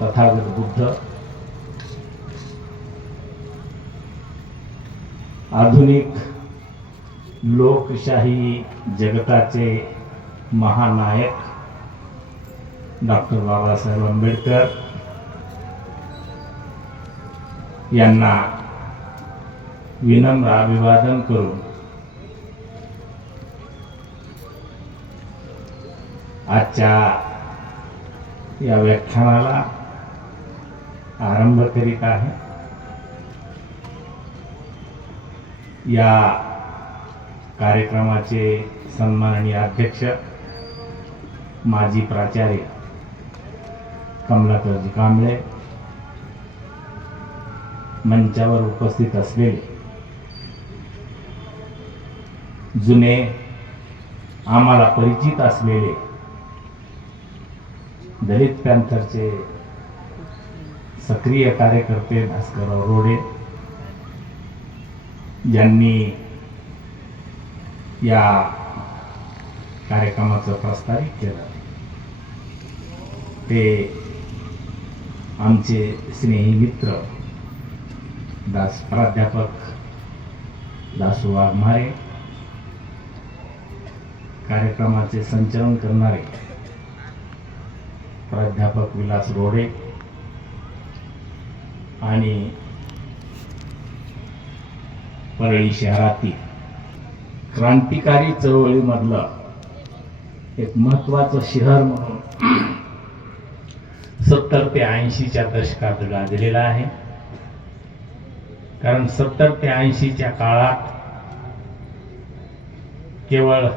तथागत बुद्ध आधुनिक लोकशाही जगताचे महानायक डॉक्टर बाबासाहेब आंबेडकर यांना विनम्र अभिवादन करून आजच्या या व्याख्यानाला आरंभ करीत आहे। या कार्यक्रमाचे सन्माननीय अध्यक्ष माजी प्राचार्य कमलाकरजी कांबळे, मंचावर उपस्थित असलेले जुने आम्हाला परिचित असलेले दलित पॅंथरचे सक्रिय कार्यकर्ते भास्करराव रोडे, ज्यांनी या कार्यक्रमाचं प्रस्तावित केलं, ते आमचे स्नेही मित्र प्राध्यापक दासू वाघमारे, कार्यक्रमाचे संचालन करणारे प्राध्यापक विलास रोडे आणि परळी शहरातील क्रांतिकारी चळवळीमधलं एक महत्त्वाचं शहर म्हणून 70 ते 80च्या दशकात गाजलेला आहे। कारण 70 ते 80च्या काळात केवळ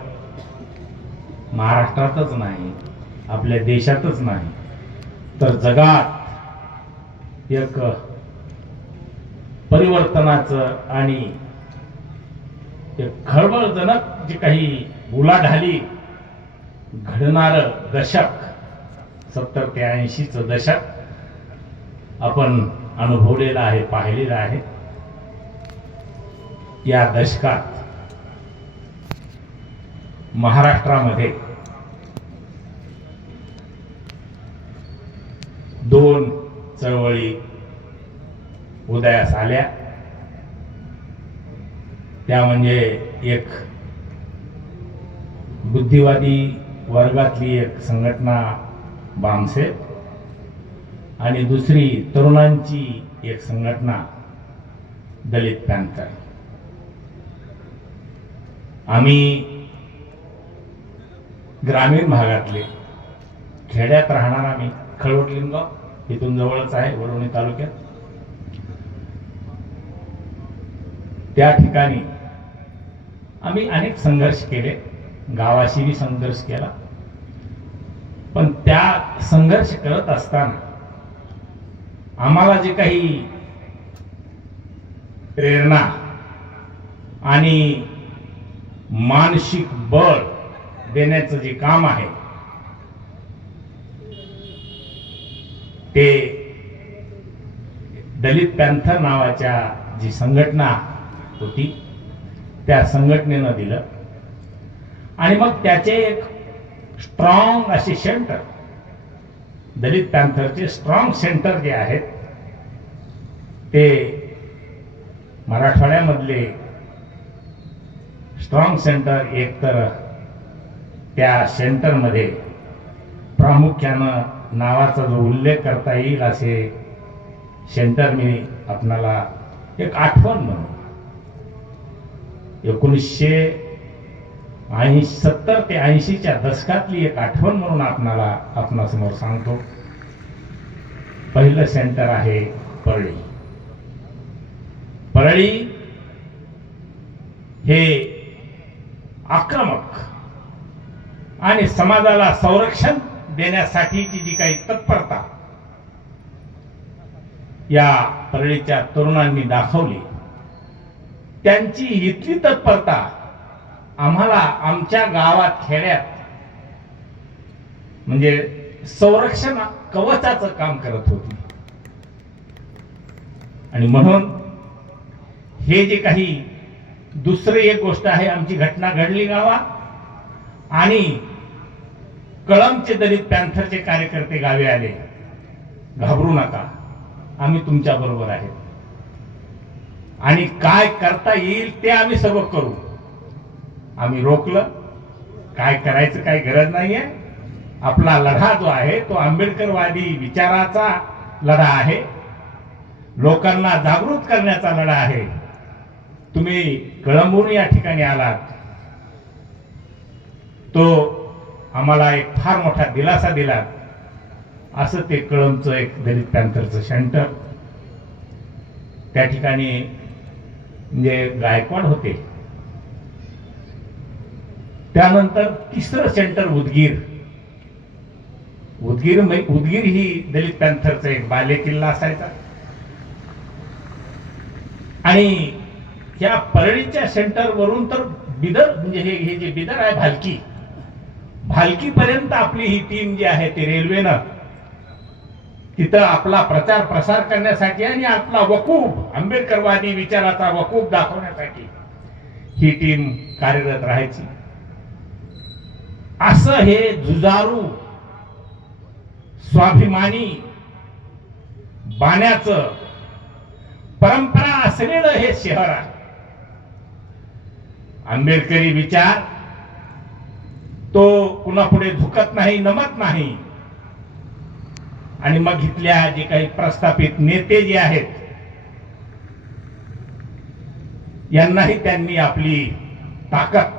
महाराष्ट्रातच नाही, आपल्या देशातच नाही, तर जगात एक परिवर्तनाचं आणि एक खळबळजनक जे काही उलाढाली घडणारं दशक 70 ते 80चं दशक आपण अनुभवलेलं आहे, पाहिलेलं आहे। या दशकात महाराष्ट्रामध्ये 2 चळवळी उदयास आल्या। त्या म्हणजे एक बुद्धिवादी वर्गातली एक संघटना बामसेफ आणि दुसरी तरुणांची एक संघटना दलित पॅंथर। आम्ही ग्रामीण भागातले, खेड्यात राहणार आम्ही, खळवटलिंगाव इथून जवळच आहे, वडवणी तालुक्यात। त्या ठिकाणी आम्ही अनेक संघर्ष केले, गावाशीही संघर्ष केला, पण त्या संघर्ष करत असताना आम्हाला जे काही प्रेरणा आणि मानसिक बळ देण्याचं जे काम आहे ते दलित पॅंथर नावाच्या जी संघटना होती त्या संघटनेनं दिलं। आणि मग त्याचे एक स्ट्रॉंग असे सेंटर, दलित पॅंथरचे स्ट्रॉंग सेंटर जे आहेत ते मराठवाड्यामधले स्ट्रॉंग सेंटर, एक तर त्या सेंटरमध्ये प्रामुख्यानं नावाचा जो उल्लेख करता येईल असे सेंटर मी आपणाला एक आठवण म्हणून 1970 ते 80च्या दशकातली एक आठवण म्हणून आपणासमोर सांगतो। पहिलं सेंटर आहे परळी। परळी हे आक्रमक आणि समाजाला संरक्षण देण्यासाठीची जी काही तत्परता या परळीच्या तरुणांनी दाखवली, त्यांची इतकी तत्परता आम्हाला आमच्या गावात, खेड्यात म्हणजे संरक्षण कवचाचं काम करत होती। आणि म्हणून हे जे काही दुसरी एक गोष्ट आहे, आमची घटना घडली गावात आणि कळंबचे दलित पॅंथरचे कार्यकर्ते गावी आले घाबरू नका, आम्ही तुमच्या बरोबर आहे आणि काय करता येईल ते आम्ही सर्व करू. आम्ही रोखलं, काय करायचं काही गरज नाहीये. आपला लढा जो आहे तो आंबेडकरवादी विचाराचा लढा आहे, लोकांना जागृत करण्याचा लढा आहे. तुम्ही कळंबून या ठिकाणी आलात, तो आम्हाला एक फार मोठा दिलासा दिला. असं ते कळंबचं एक दलित पॅंथरचं सेंटर, त्या ठिकाणी म्हणजे गायकवाड होते. त्यानंतर तिसरं सेंटर उदगीर ही दलित पॅंथरचा एक बाले किल्ला असायचा. आणि या परळीच्या सेंटर वरून तर बिदर, म्हणजे हे जे बिदर आहे भालकी पर्यंत आपली ही टीम जी आहे ते रेल्वेनं तिथं आपला प्रचार प्रसार करण्यासाठी आणि आपला वकूफ, आंबेडकरवादी विचाराचा वकूफ दाखवण्यासाठी ही टीम कार्यरत राहायची. असं हे जुजारू स्वाभिमानी बाण्याचं परंपरा असलेलं हे शहर आहे. आंबेडकरी विचार तो कुणापुढे झुकत नाही, नमत नाही. आणि मग इथल्या जे काही प्रस्थापित नेते जे आहेत यांनाही त्यांनी आपली ताकद,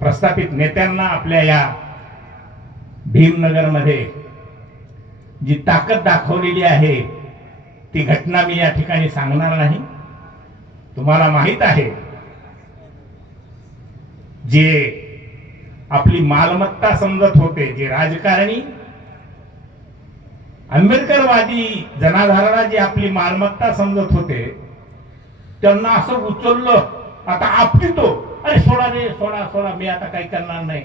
प्रस्थापित नेत्यांना आपल्या या भीमनगरमध्ये जी ताकद दाखवलेली आहे ती घटना मी या ठिकाणी सांगणार नाही. तुम्हाला माहित आहे, जे आपली मालमत्ता समजत होते, जे राजकारणी आंबेडकरवादी जनाधाराला जे आपली मालमत्ता समजत होते, त्यांना असं उचललं, आता आपटितो, अरे सोडा रे, सोडा सोडा, मी आता काही करणार नाही,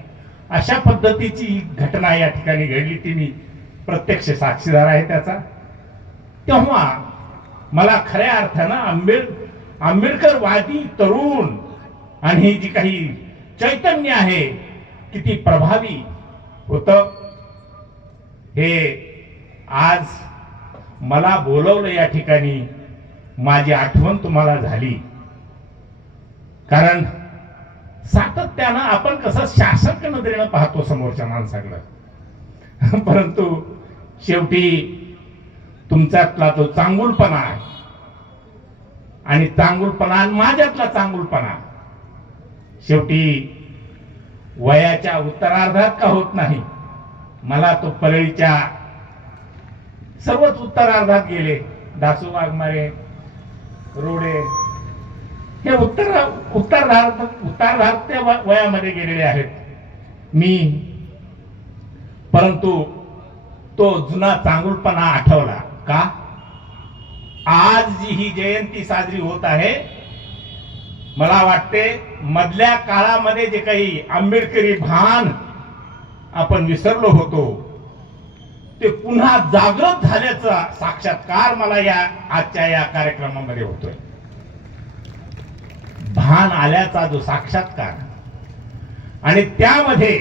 अशा पद्धतीची घटना या ठिकाणी घडली. ती मी प्रत्यक्ष साक्षीदार आहे त्याचा. तेव्हा मला खऱ्या अर्थानं आंबेडकरवादी तरुण आणि ही जी काही चैतन्य आहे किती प्रभावी होतं हे आज मला बोलवलं या ठिकाणी. माझी आठवण तुम्हाला झाली, कारण सातत्यानं आपण कसं शासक नजरेनं पाहतो समोरच्या माणसाकडं, परंतु शेवटी तुमच्यातला तो चांगुलपणा आहे आणि चांगुलपणा माझ्यातला चांगुलपणा शेवटी वयाच्या उत्तरार्धात का होत नाही. मला तो परळीच्या सर्वच उत्तरार्धात गेले, दासू वाघमारे, रोडे हे उत्तरार्धात वयामध्ये गेलेले आहेत मी. परंतु तो जुना चांगुलपणा आठवला का? आज जी ही जयंती साजरी होत आहे, मला वाटते मधल्या काळामध्ये जे काही आंबेडकरी भान आपण विसरलो होतो ते पुन्हा जागृत झाल्याचा साक्षात्कार मला या आजच्या या कार्यक्रमामध्ये होतोय. भान आल्याचा जो साक्षात्कार, आणि त्यामध्ये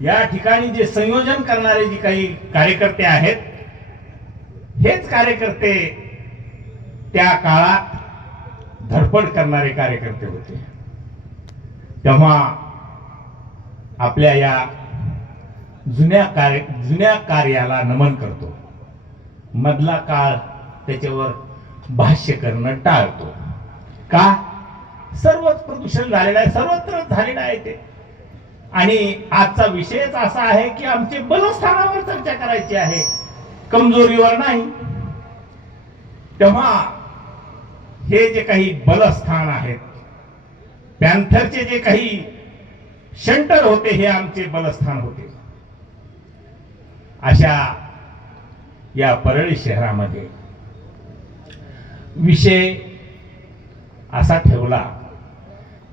या ठिकाणी जे संयोजन करणारे जे काही कार्यकर्ते आहेत, हेच कार्यकर्ते त्या काळात धडपड करणारे कार्यकर्ते होते. तेव्हा आपल्या या जुन्या कार्याला नमन करतो. मधला काळ त्याच्यावर भाष्य करणं टाळतो का? सर्वच प्रदूषण झालेलं आहे, सर्वत्र झालेलं आहे ते. आणि आजचा विषयच असा आहे की आमचे बलस्थानावर चर्चा करायची आहे, कमजोरीवर नाही. तेव्हा हे जे काही बलस्थान आहेत, पॅंथरचे जे काही सेंटर होते, हे आमचे बलस्थान होते. अशा या परळी शहरामध्ये विषय असा ठेवला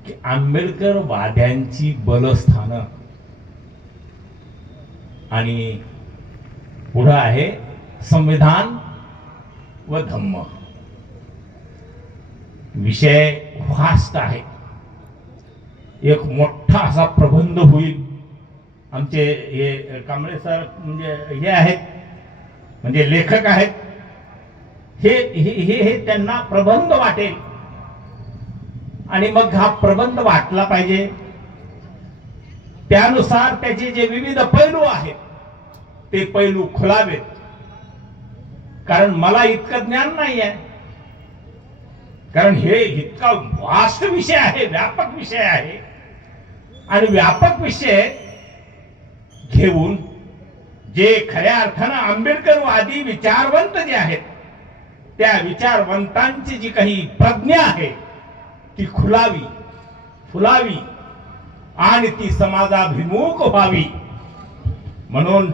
की आंबेडकर वाद्यांची बलस्थानं आणि पुढं आहे संविधान व धम्म. विषय व्हास्ट आहे. एक मोठा असा प्रबंध होईल. आमचे हे कांबळे सर म्हणजे हे आहेत म्हणजे लेखक आहेत, हे हे हे हे त्यांना प्रबंध वाटेल आणि मग हा प्रबंध वाटला पाहिजे. त्यानुसार त्याचे जे विविध पैलू आहेत ते पैलू खुलावेत. कारण मला इतकं ज्ञान नाही आहे, कारण हे इतका वास्ट विषय आहे, व्यापक विषय आहे. आणि व्यापक विषय घेऊन जे खऱ्या अर्थानं आंबेडकरवादी विचारवंत जे आहेत त्या विचारवंतांची जी काही प्रज्ञा आहे ती खुलावी, फुलावी आणि ती समाजाभिमुख व्हावी म्हणून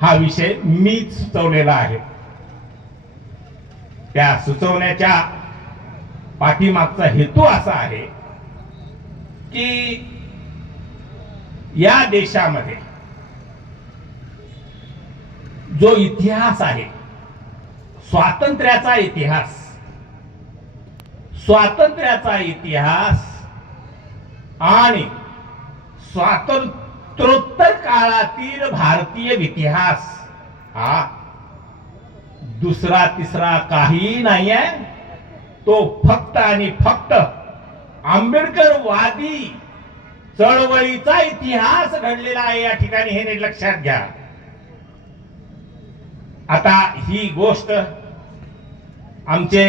हा विषय मी सुचवलेला आहे. त्या सुचवण्याच्या पाठीमागचा हेतू असा आहे की या देशामध्ये जो इतिहास आहे, स्वातंत्र्याचा इतिहास, स्वातंत्र्याचा इतिहास आणि स्वातंत्र्योत्तर काळातील भारतीय इतिहास हा दुसरा तिसरा काही नाही आहे. तो फक्त आणि फक्त आंबेडकरवादी चळवळीचा इतिहास घडलेला आहे. या ठिकाणी हे नीट लक्षात घ्या. आता ही गोष्ट आमचे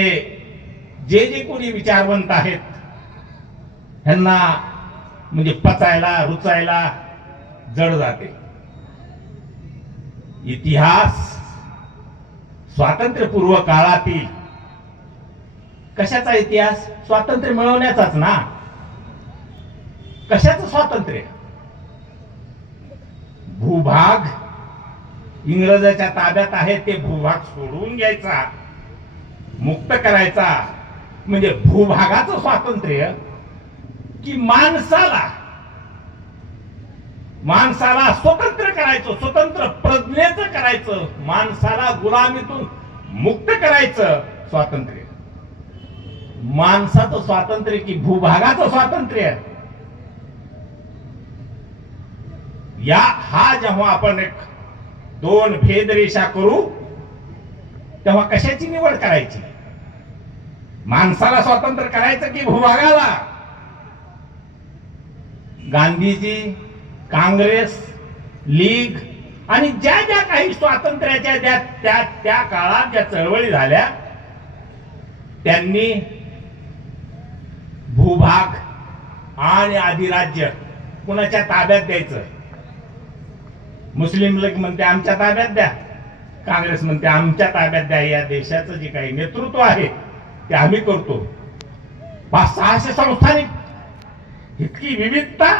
जे जे कोणी विचारवंत आहेत ह्यांना म्हणजे पचायला रुचायला जड जाते. इतिहास स्वातंत्र्यपूर्व काळातील कशाचा इतिहास? स्वातंत्र्य मिळवण्याचाच ना. कशाचं स्वातंत्र्य? भूभाग इंग्रजाच्या ताब्यात आहे ते भूभाग सोडून घ्यायचा, मुक्त करायचा, म्हणजे भूभागाचं स्वातंत्र्य की माणसाला स्वतंत्र करायचं, स्वतंत्र प्रज्ञेचं करायचं, माणसाला गुलामीतून मुक्त करायचं स्वातंत्र्य. माणसाचं स्वातंत्र्य की भूभागाचं स्वातंत्र्य? हा जेव्हा आपण एक दोन भेदरेषा करू तेव्हा कशाची निवड करायची? माणसाला स्वतंत्र करायचं की भूभागाला? गांधीजी, काँग्रेस, लीग आणि ज्या ज्या काही स्वातंत्र्याच्या त्या काळात ज्या चळवळी झाल्या त्यांनी भूभाग आणि अधिराज्य कुणाच्या ताब्यात द्यायचं? मुस्लिम लीग म्हणते आमच्या ताब्यात द्या, काँग्रेस म्हणते आमच्या ताब्यात द्या. या देशाचं जे काही नेतृत्व आहे ते आम्ही करतो. 500-600 संस्थानिक, इतकी विविधता,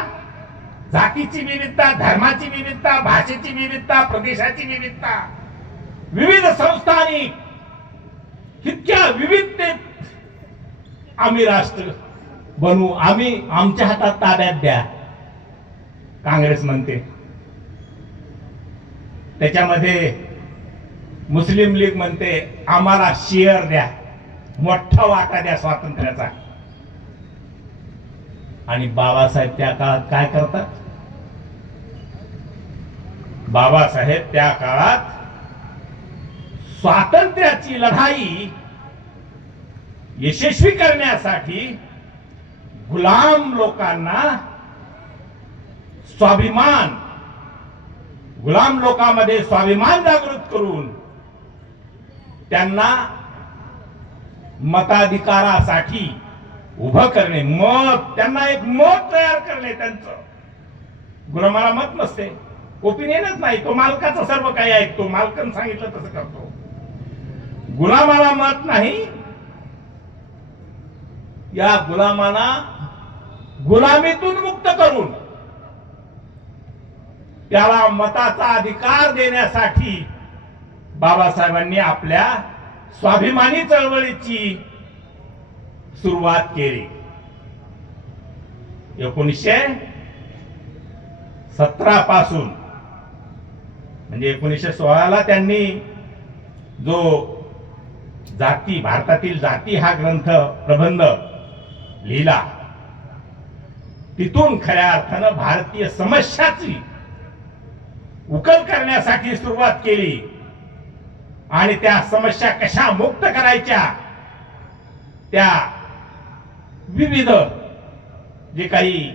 जातीची विविधता, धर्माची विविधता, भाषेची विविधता, प्रदेशाची विविधता, विविध संस्थानिक, इतक्या विविधतेत आम्ही राष्ट्र बनवू, आम्ही आमच्या हातात ताब्यात द्या, काँग्रेस म्हणते. त्याच्यामध्ये मुस्लिम लीग म्हणते आम्हाला शेअर द्या, मोठा वाटा द्या स्वातंत्र्याचा. आणि बाबासाहेब त्या काळात काय करतात? बाबासाहेब त्या काळात स्वातंत्र्याची लढाई यशस्वी करण्यासाठी गुलाम लोकांना स्वाभिमान, गुलाम लोकांमध्ये स्वाभिमान जागृत करून त्यांना मताधिकारासाठी उभं करणे, त्यांना एक मत तयार करणे. त्यांचं गुलामाला मत नसते, ओपिनियनच नाही, तो मालकाचं सर्व काही ऐकतो, मालकानं सांगितलं तसं करतो. गुलामाला मत नाही, या गुलामाला गुलामीतून मुक्त करून त्याला मताचा अधिकार देण्यासाठी बाबासाहेबांनी आपल्या स्वाभिमानी चळवळीची सुरुवात केली. 1917 पासून म्हणजे 1916ला त्यांनी जो जाती, भारतातील जाती हा ग्रंथ प्रबंध लिहिला, तिथून खऱ्या अर्थानं भारतीय समस्याची उकल करण्यासाठी सुरुवात केली. आणि त्या समस्या कशा मुक्त करायच्या, त्या विविध जे काही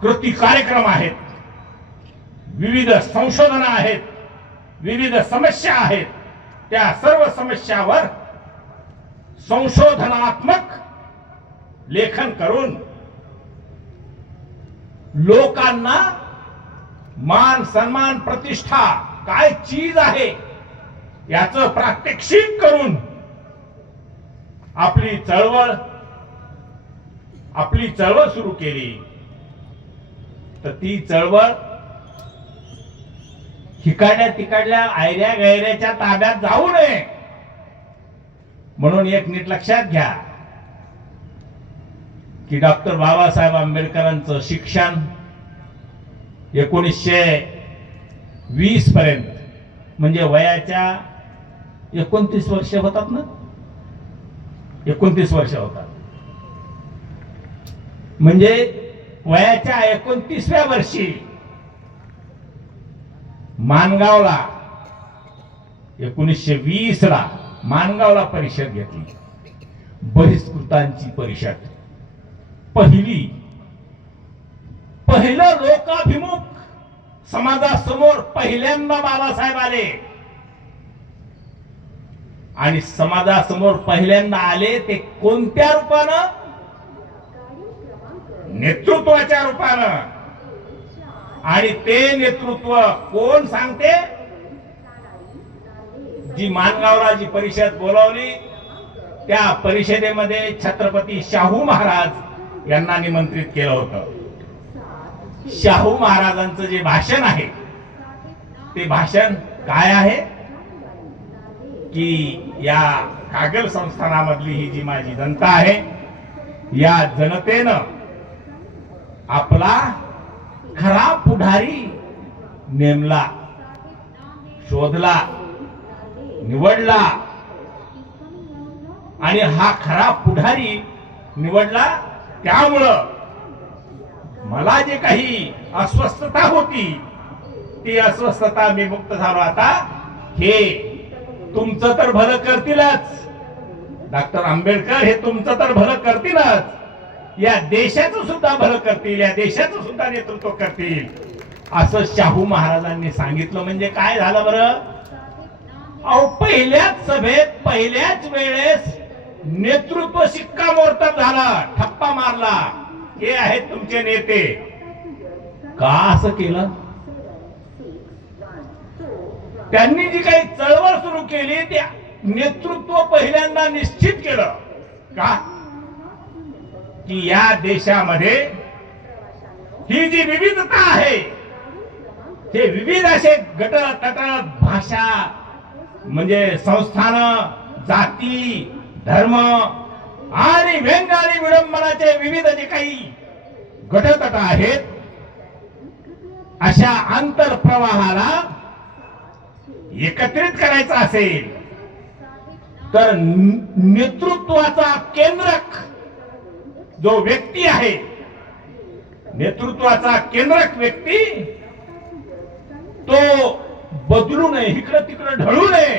कृती कार्यक्रम आहेत, विविध संशोधन आहेत, विविध समस्या आहेत, त्या सर्व समस्यावर संशोधनात्मक लेखन करून लोकांना मान सन्मान प्रतिष्ठा काय चीज आहे याचं प्रात्यक्षिक करून आपली चळवळ सुरू केली। तर ती चळवळ तिकडल्या आयऱ्या गैऱ्याच्या ताब्यात जाऊ नये म्हणून एक नीट लक्षात घ्या की डॉक्टर बाबासाहेब आंबेडकरांचं शिक्षण 1920 पर्यंत म्हणजे वयाच्या 29 वर्ष होतात ना, 29 वर्ष होतात म्हणजे वयाच्या 29व्या वर्षी माणगावला 1920 ला माणगावला परिषद घेतली, बहिष्कृतांची परिषद, पहिलं लोकाभिमुख समाजासमोर पहिल्यांदा बाबासाहेब आले आणि समाजासमोर पहिल्यांदा आले ते कोणत्या रूपानं? नेतृत्वाच्या रूपानं। आणि ते नेतृत्व कोण सांगते? जी माणगावला जी परिषद बोलावली त्या परिषदेमध्ये छत्रपती शाहू महाराज यांना निमंत्रित केलं होतं। शाहू महाराजांचं जे भाषण आहे ते भाषण काय आहे की या कागल संस्थानामधली ही जी माझी जनता आहे या जनतेनं आपला खरा पुढारी नेमला, शोधला, निवडला आणि हा खरा पुढारी निवडला। त्यामुळं मला जे काही अस्वस्थता होती ती अस्वस्थता मी मुक्त झालो। आता हे तुमचं तर भलं करतीलच, डॉक्टर आंबेडकर हे तुमचं तर भलं करतीलच, या देशाचं सुद्धा भलं करतील, या देशाचं सुद्धा नेतृत्व करतील असं शाहू महाराजांनी सांगितलं। म्हणजे काय झालं बरं? अहो पहिल्याच सभेत पहिल्याच वेळेस नेतृत्व शिक्कामोर्तब झाला, ठप्पा मारला, हे आहेत तुमचे नेते। का असं केलं? त्यांनी जी काही चळवळ सुरू केली ते नेतृत्व पहिल्यांदा निश्चित केलं का की या देशामध्ये ही जी विविधता आहे, हे विविध असे गट तट भाषा म्हणजे संस्थान, जाती, धर्म आणि व्यंग आणि विडंबनाचे विविध जे काही गटतट आहेत अशा आंतरप्रवाहाला एकत्रित करायचा असेल तर नेतृत्वाचा केंद्रक जो व्यक्ती आहे, नेतृत्वाचा केंद्रक व्यक्ती तो बदलू नये, इकडं तिकडं ढळू नये।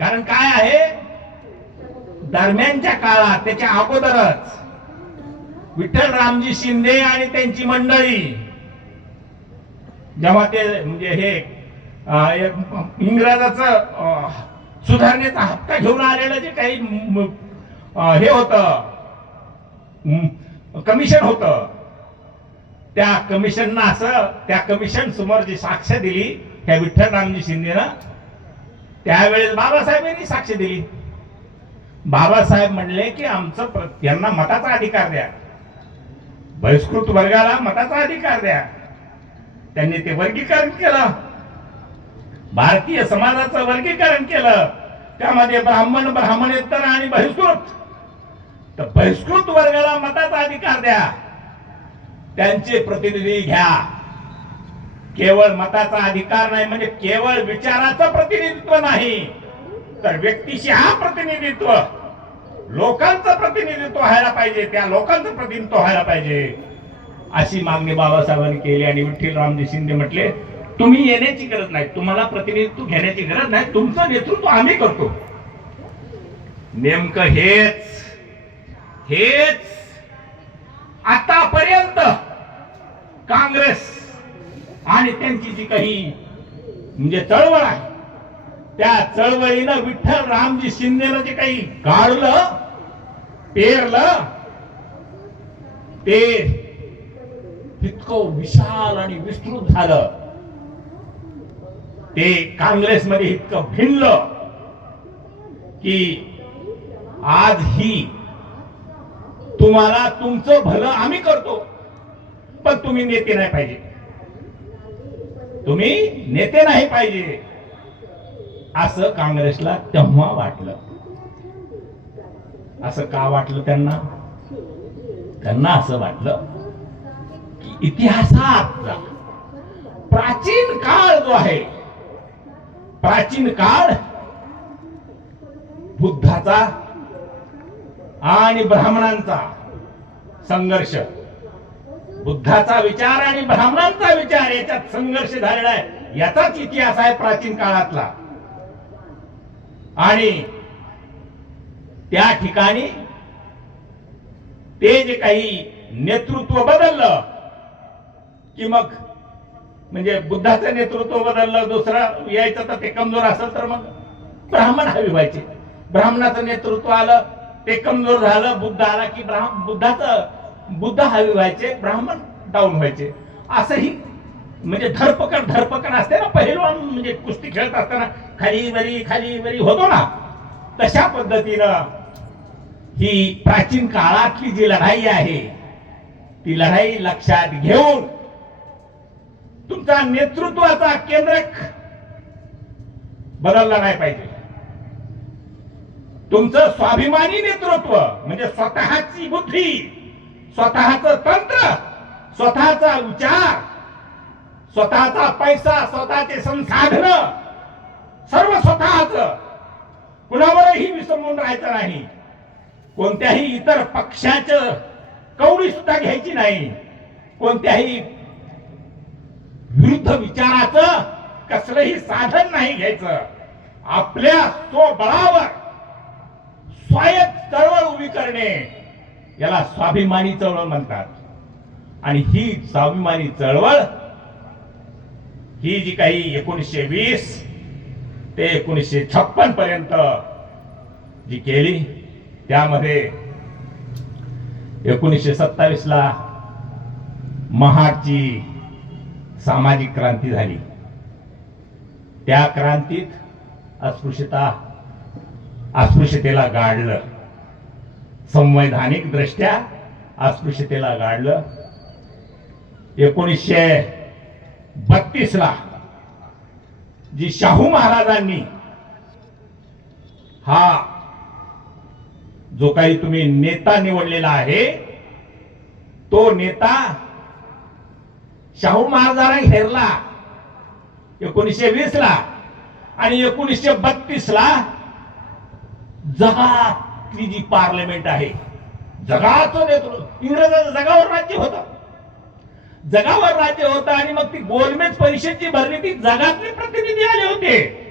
कारण काय आहे, दरम्यानच्या काळात त्याच्या अगोदरच विठ्ठल रामजी शिंदे आणि त्यांची मंडळी जेव्हा ते म्हणजे हे इंग्रजाचं सुधारणेचा हप्ता घेऊन आलेलं जे काही हे होतं कमिशन होतं, त्या कमिशनना असं त्या कमिशन समोर जी साक्ष दिली त्या विठ्ठल रामजी शिंदेनं, त्यावेळेस बाबासाहेबांनी साक्ष दिली। बाबासाहेब म्हणले की आमचं यांना मताचा अधिकार द्या, बहिष्कृत वर्गाला मताचा अधिकार द्या। त्यांनी ते वर्गीकरण केलं, भारतीय समाजाचं वर्गीकरण केलं, त्यामध्ये ब्राह्मण, ब्राह्मणेतर आणि बहिष्कृत। तर बहिष्कृत वर्गाला मताचा अधिकार द्या, त्यांचे प्रतिनिधी घ्या। केवळ मताचा अधिकार नाही म्हणजे केवळ विचाराचं प्रतिनिधित्व नाही तर व्यक्तिशः प्रतिनिधित्व, लोकांचं प्रतिनिधित्व व्हायला पाहिजे, त्या लोकांचं प्रतिनिधित्व व्हायला पाहिजे अशी मागणी बाबासाहेबांनी केली। आणि विठ्ठल रामजी शिंदे म्हटले तुम्ही येण्याची गरज नाही, तुम्हाला प्रतिनिधित्व घेण्याची गरज नाही, तुमचं नेतृत्व आम्ही करतो. नेमकं हेच आतापर्यंत काँग्रेस आणि त्यांची जी काही म्हणजे चळवळ आहे, त्या चळवळीनं विठ्ठल रामजी शिंदेनं जे काही गाडलं पेरलं ते इतकं विशाल आणि विस्तृत झालं, ते काँग्रेसमध्ये इतकं भिनलं की आज ही तुम्हाला तुमचं भलं आम्ही करतो, पण तुम्ही नेते नाही पाहिजे, तुम्ही नेते नाही पाहिजे असं काँग्रेसला तेव्हा वाटलं. असं का वाटलं त्यांना? त्यांना असं वाटलं की इतिहासात प्राचीन काळ जो आहे, प्राचीन काळ बुद्धाचा आणि ब्राह्मणांचा संघर्ष, बुद्धाचा विचार आणि ब्राह्मणांचा विचार याच्यात संघर्ष झालेला आहे, याचाच इतिहास आहे प्राचीन काळातला. आणि त्या ठिकाणी ते जे काही नेतृत्व बदललं की मग म्हणजे बुद्धाचं नेतृत्व बदललं, दुसरं यायचं तर ते कमजोर असेल तर मग ब्राह्मण हवी व्हायचे, ब्राह्मणाचं नेतृत्व आलं ते कमजोर झालं, बुद्ध आला की बुद्ध हवी व्हायचे, ब्राह्मण डाऊन व्हायचे. असंही म्हणजे धरपकड असते ना, पहिलवान म्हणजे कुस्ती खेळत असताना खाली वरी होतो ना, तशा पद्धतीनं ही प्राचीन काळातली जी लढाई आहे ती लढाई लक्षात घेऊन तुमचा नेतृत्वाचा केंद्रक बदलला नाही पाहिजे. तुमचं स्वाभिमानी नेतृत्व म्हणजे स्वतःची बुद्धी, स्वतःचं तंत्र, स्वतःचा विचार, स्वतःचा पैसा, स्वतःचे संसाधन सर्व स्वतःच, कुणावरही विसंबून राहायचं नाही, कोणत्याही इतर पक्षाचं कवडी सुद्धा घ्यायची नाही, कोणत्याही विरुद्ध विचाराचं कसलंही साधन नाही घ्यायचं. आपल्या स्वबळावर स्वायत्त चळवळ उभी करणे याला स्वाभिमानी चळवळ म्हणतात. आणि ही स्वाभिमानी चळवळ ही जी काही 1920 ते 1956 पर्यंत जी केली, त्यामध्ये 1927 ला महाडची सामाजिक क्रांती झाली. त्या क्रांतीत अस्पृश्यतेला गाडलं, संवैधानिक दृष्ट्या अस्पृश्यतेला गाडलं. 1932 ला जी शाहू महाराजांनी हा जो काही तुम्ही नेता निवडलेला आहे, तो नेता शाहू महाराजांना हेरला 1920 ला, आणि 1932 ला जगातली जी पार्लमेंट आहे, जगाचं नेतृत्व, इंग्रजांचं जगावर राज्य होतं, जगावर राज्य होतं. आणि मग ती गोलमेज परिषद भरली, ती जगातले प्रतिनिधी आले होते.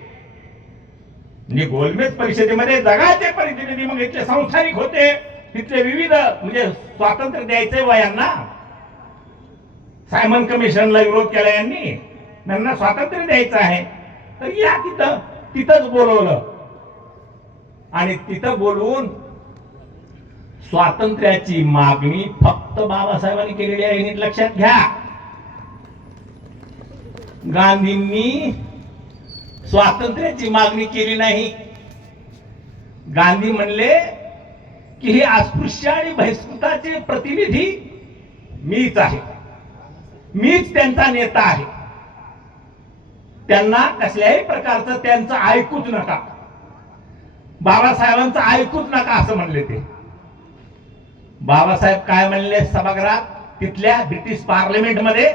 म्हणजे गोलमेज परिषदेमध्ये जगाचे प्रतिनिधी, मग इथले संस्थानिक होते, तिथले विविध म्हणजे स्वातंत्र्य द्यायचे वयांना, सायमन कमिशनला विरोध केला यांनी, त्यांना स्वातंत्र्य द्यायचं आहे, तर या तिथंच बोलवलं. आणि तिथं बोलवून स्वातंत्र्याची मागणी फक्त बाबासाहेबांनी केलेली आहे, नीट लक्षात घ्या. गांधींनी स्वातंत्र्याची मागणी केली नाही. गांधी म्हणले की हे अस्पृश्य आणि बहिष्कृताचे प्रतिनिधी मीच आहे, मीच त्यांचा नेता आहे, त्यांना कसल्याही प्रकारचं त्यांचं ऐकूच नका, बाबासाहेबांचं ऐकूच नका असं म्हणले ते. बाबासाहेब काय म्हणले सभागृहात, तिथल्या ब्रिटिश पार्लमेंटमध्ये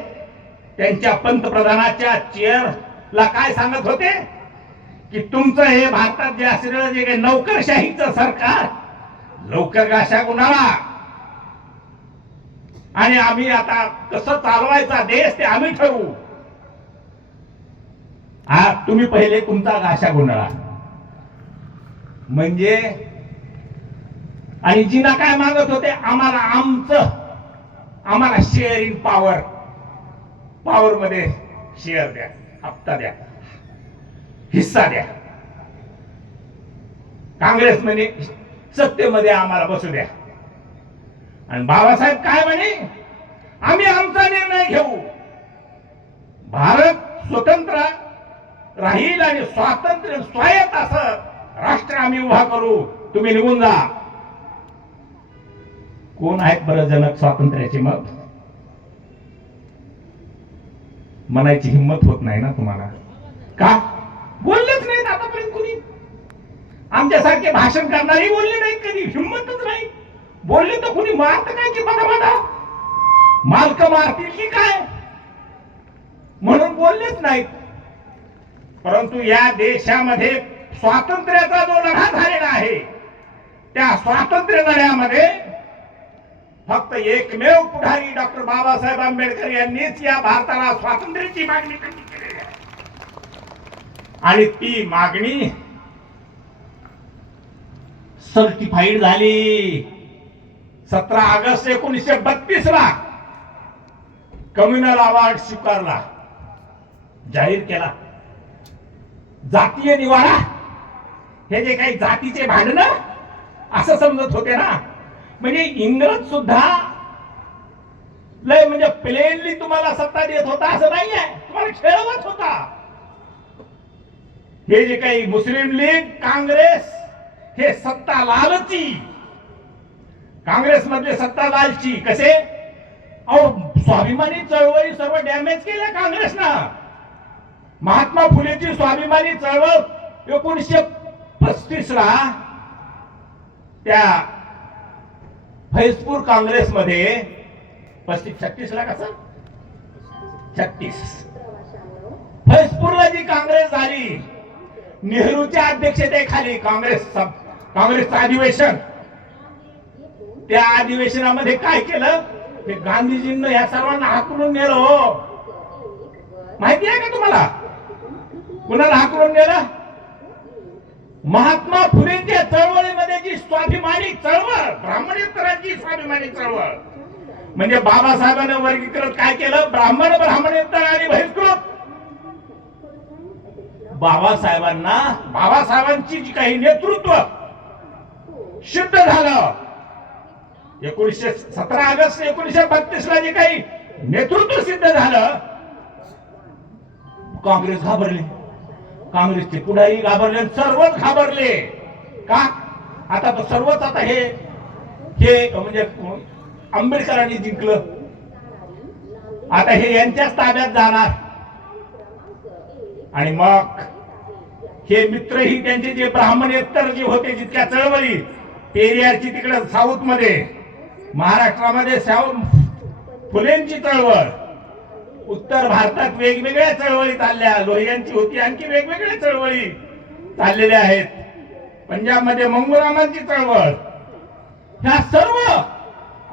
त्यांच्या पंतप्रधानाच्या चेअरला काय सांगत होते की तुमचं हे भारतात जे असलेलं जे काही नोकरशाहीचं सरकार लवकर गाशा गुणाला, आणि आम्ही आता कसं चालवायचा देश ते आम्ही ठरवू. तुम्ही पहिले तुमचा गाशा गुंडाळा म्हणजे, आणि जिना काय मागत होते, आम्हाला शेअर इन पॉवर मध्ये शेअर द्या, हप्ता द्या, हिस्सा द्या, काँग्रेस म्हणे सत्तेमध्ये आम्हाला बसू द्या. आणि बाबासाहेब काय म्हणे, आम्ही आमचा निर्णय घेऊ, भारत स्वतंत्र राहील आणि स्वातंत्र्य स्वायत्त असं राष्ट्र आम्ही उभा करू, तुम्ही निघून जा. कोण आहेत बरं जनक स्वातंत्र्याचे? मग म्हणायची हिंमत होत नाही ना तुम्हाला? का बोललेच नाहीत आतापर्यंत कुणी? आमच्यासारखे भाषण करणारी बोलले नाहीत कधी, हिंमतच नाही. बोलले तर कुणी मारत काय की बघा मालक मारतील की काय म्हणून बोललेच नाहीत. परंतु या देशामध्ये स्वातंत्र्याचा जो लढा झालेला आहे, त्या स्वातंत्र्य लढ्यामध्ये फक्त एकमेव पुढारी डॉक्टर बाबासाहेब आंबेडकर यांनीच या भारताला स्वातंत्र्याची मागणी केली आहे. आणि ती मागणी सर्टिफाईड झाली 17 ऑगस्ट 1932 ला. कम्युनल अवॉर्ड स्वीकारला, जाहीर केला. जातीय निवाडा हे जे काही जातीचे भांडणं असं समजत होते ना, म्हणजे इंग्रज सुद्धा लय म्हणजे प्लेनली तुम्हाला सत्ता देत होता असं नाहीये, तुम्हाला खेळवत होता. हे जे काही मुस्लिम लीग, काँग्रेस हे सत्ता लालची, काँग्रेस मधले सत्ता लालची. कसे? स्वाभिमानी चळवळी सर्व डॅमेज केल्या काँग्रेसनं. महात्मा फुलेची स्वाभिमानी चळवळ 1935 ला त्या फैजपूर काँग्रेसमध्ये 36 ला कसं 36 फैजपूरला जी काँग्रेस झाली, नेहरूच्या अध्यक्षतेखाली काँग्रेसचं अधिवेशन. त्या अधिवेशनामध्ये काय केलं, ते गांधीजींना या सर्वांना हाकलून नेलं. हो, माहिती आहे का तुम्हाला कुणाला हाकलून नेलं? महात्मा फुलेंच्या चळवळीमध्ये जी स्वाभिमानी चळवळ, ब्राह्मणेतरांची स्वाभिमानी चळवळ, म्हणजे बाबासाहेबांनी वर्गीकृत काय केलं, ब्राह्मणेतर आणि बहिष्कृत. बाबासाहेबांची जी काही नेतृत्व सिद्ध झालं, 17 ऑगस्ट 1932 ला जे काही नेतृत्व सिद्ध झालं, काँग्रेस घाबरली, काँग्रेसचे पुढारी घाबरले, सर्वच घाबरले. का? आता तो सर्वच आता हे म्हणजे आंबेडकरांनी जिंकलं, आता हे यांच्याच ताब्यात जाणार. आणि मग हे मित्रही त्यांचे जे ब्राह्मणेतर जे होते, जितक्या चळवळी पेरियारची तिकडे साऊथ मध्ये, महाराष्ट्रामध्ये फुलेंची चळवळ, उत्तर भारतात वेगवेगळ्या चळवळी चालल्या, लोहियांची होती, आणखी वेगवेगळ्या चळवळी चाललेल्या आहेत. पंजाबमध्ये मंगूरामांची चळवळ, ह्या सर्व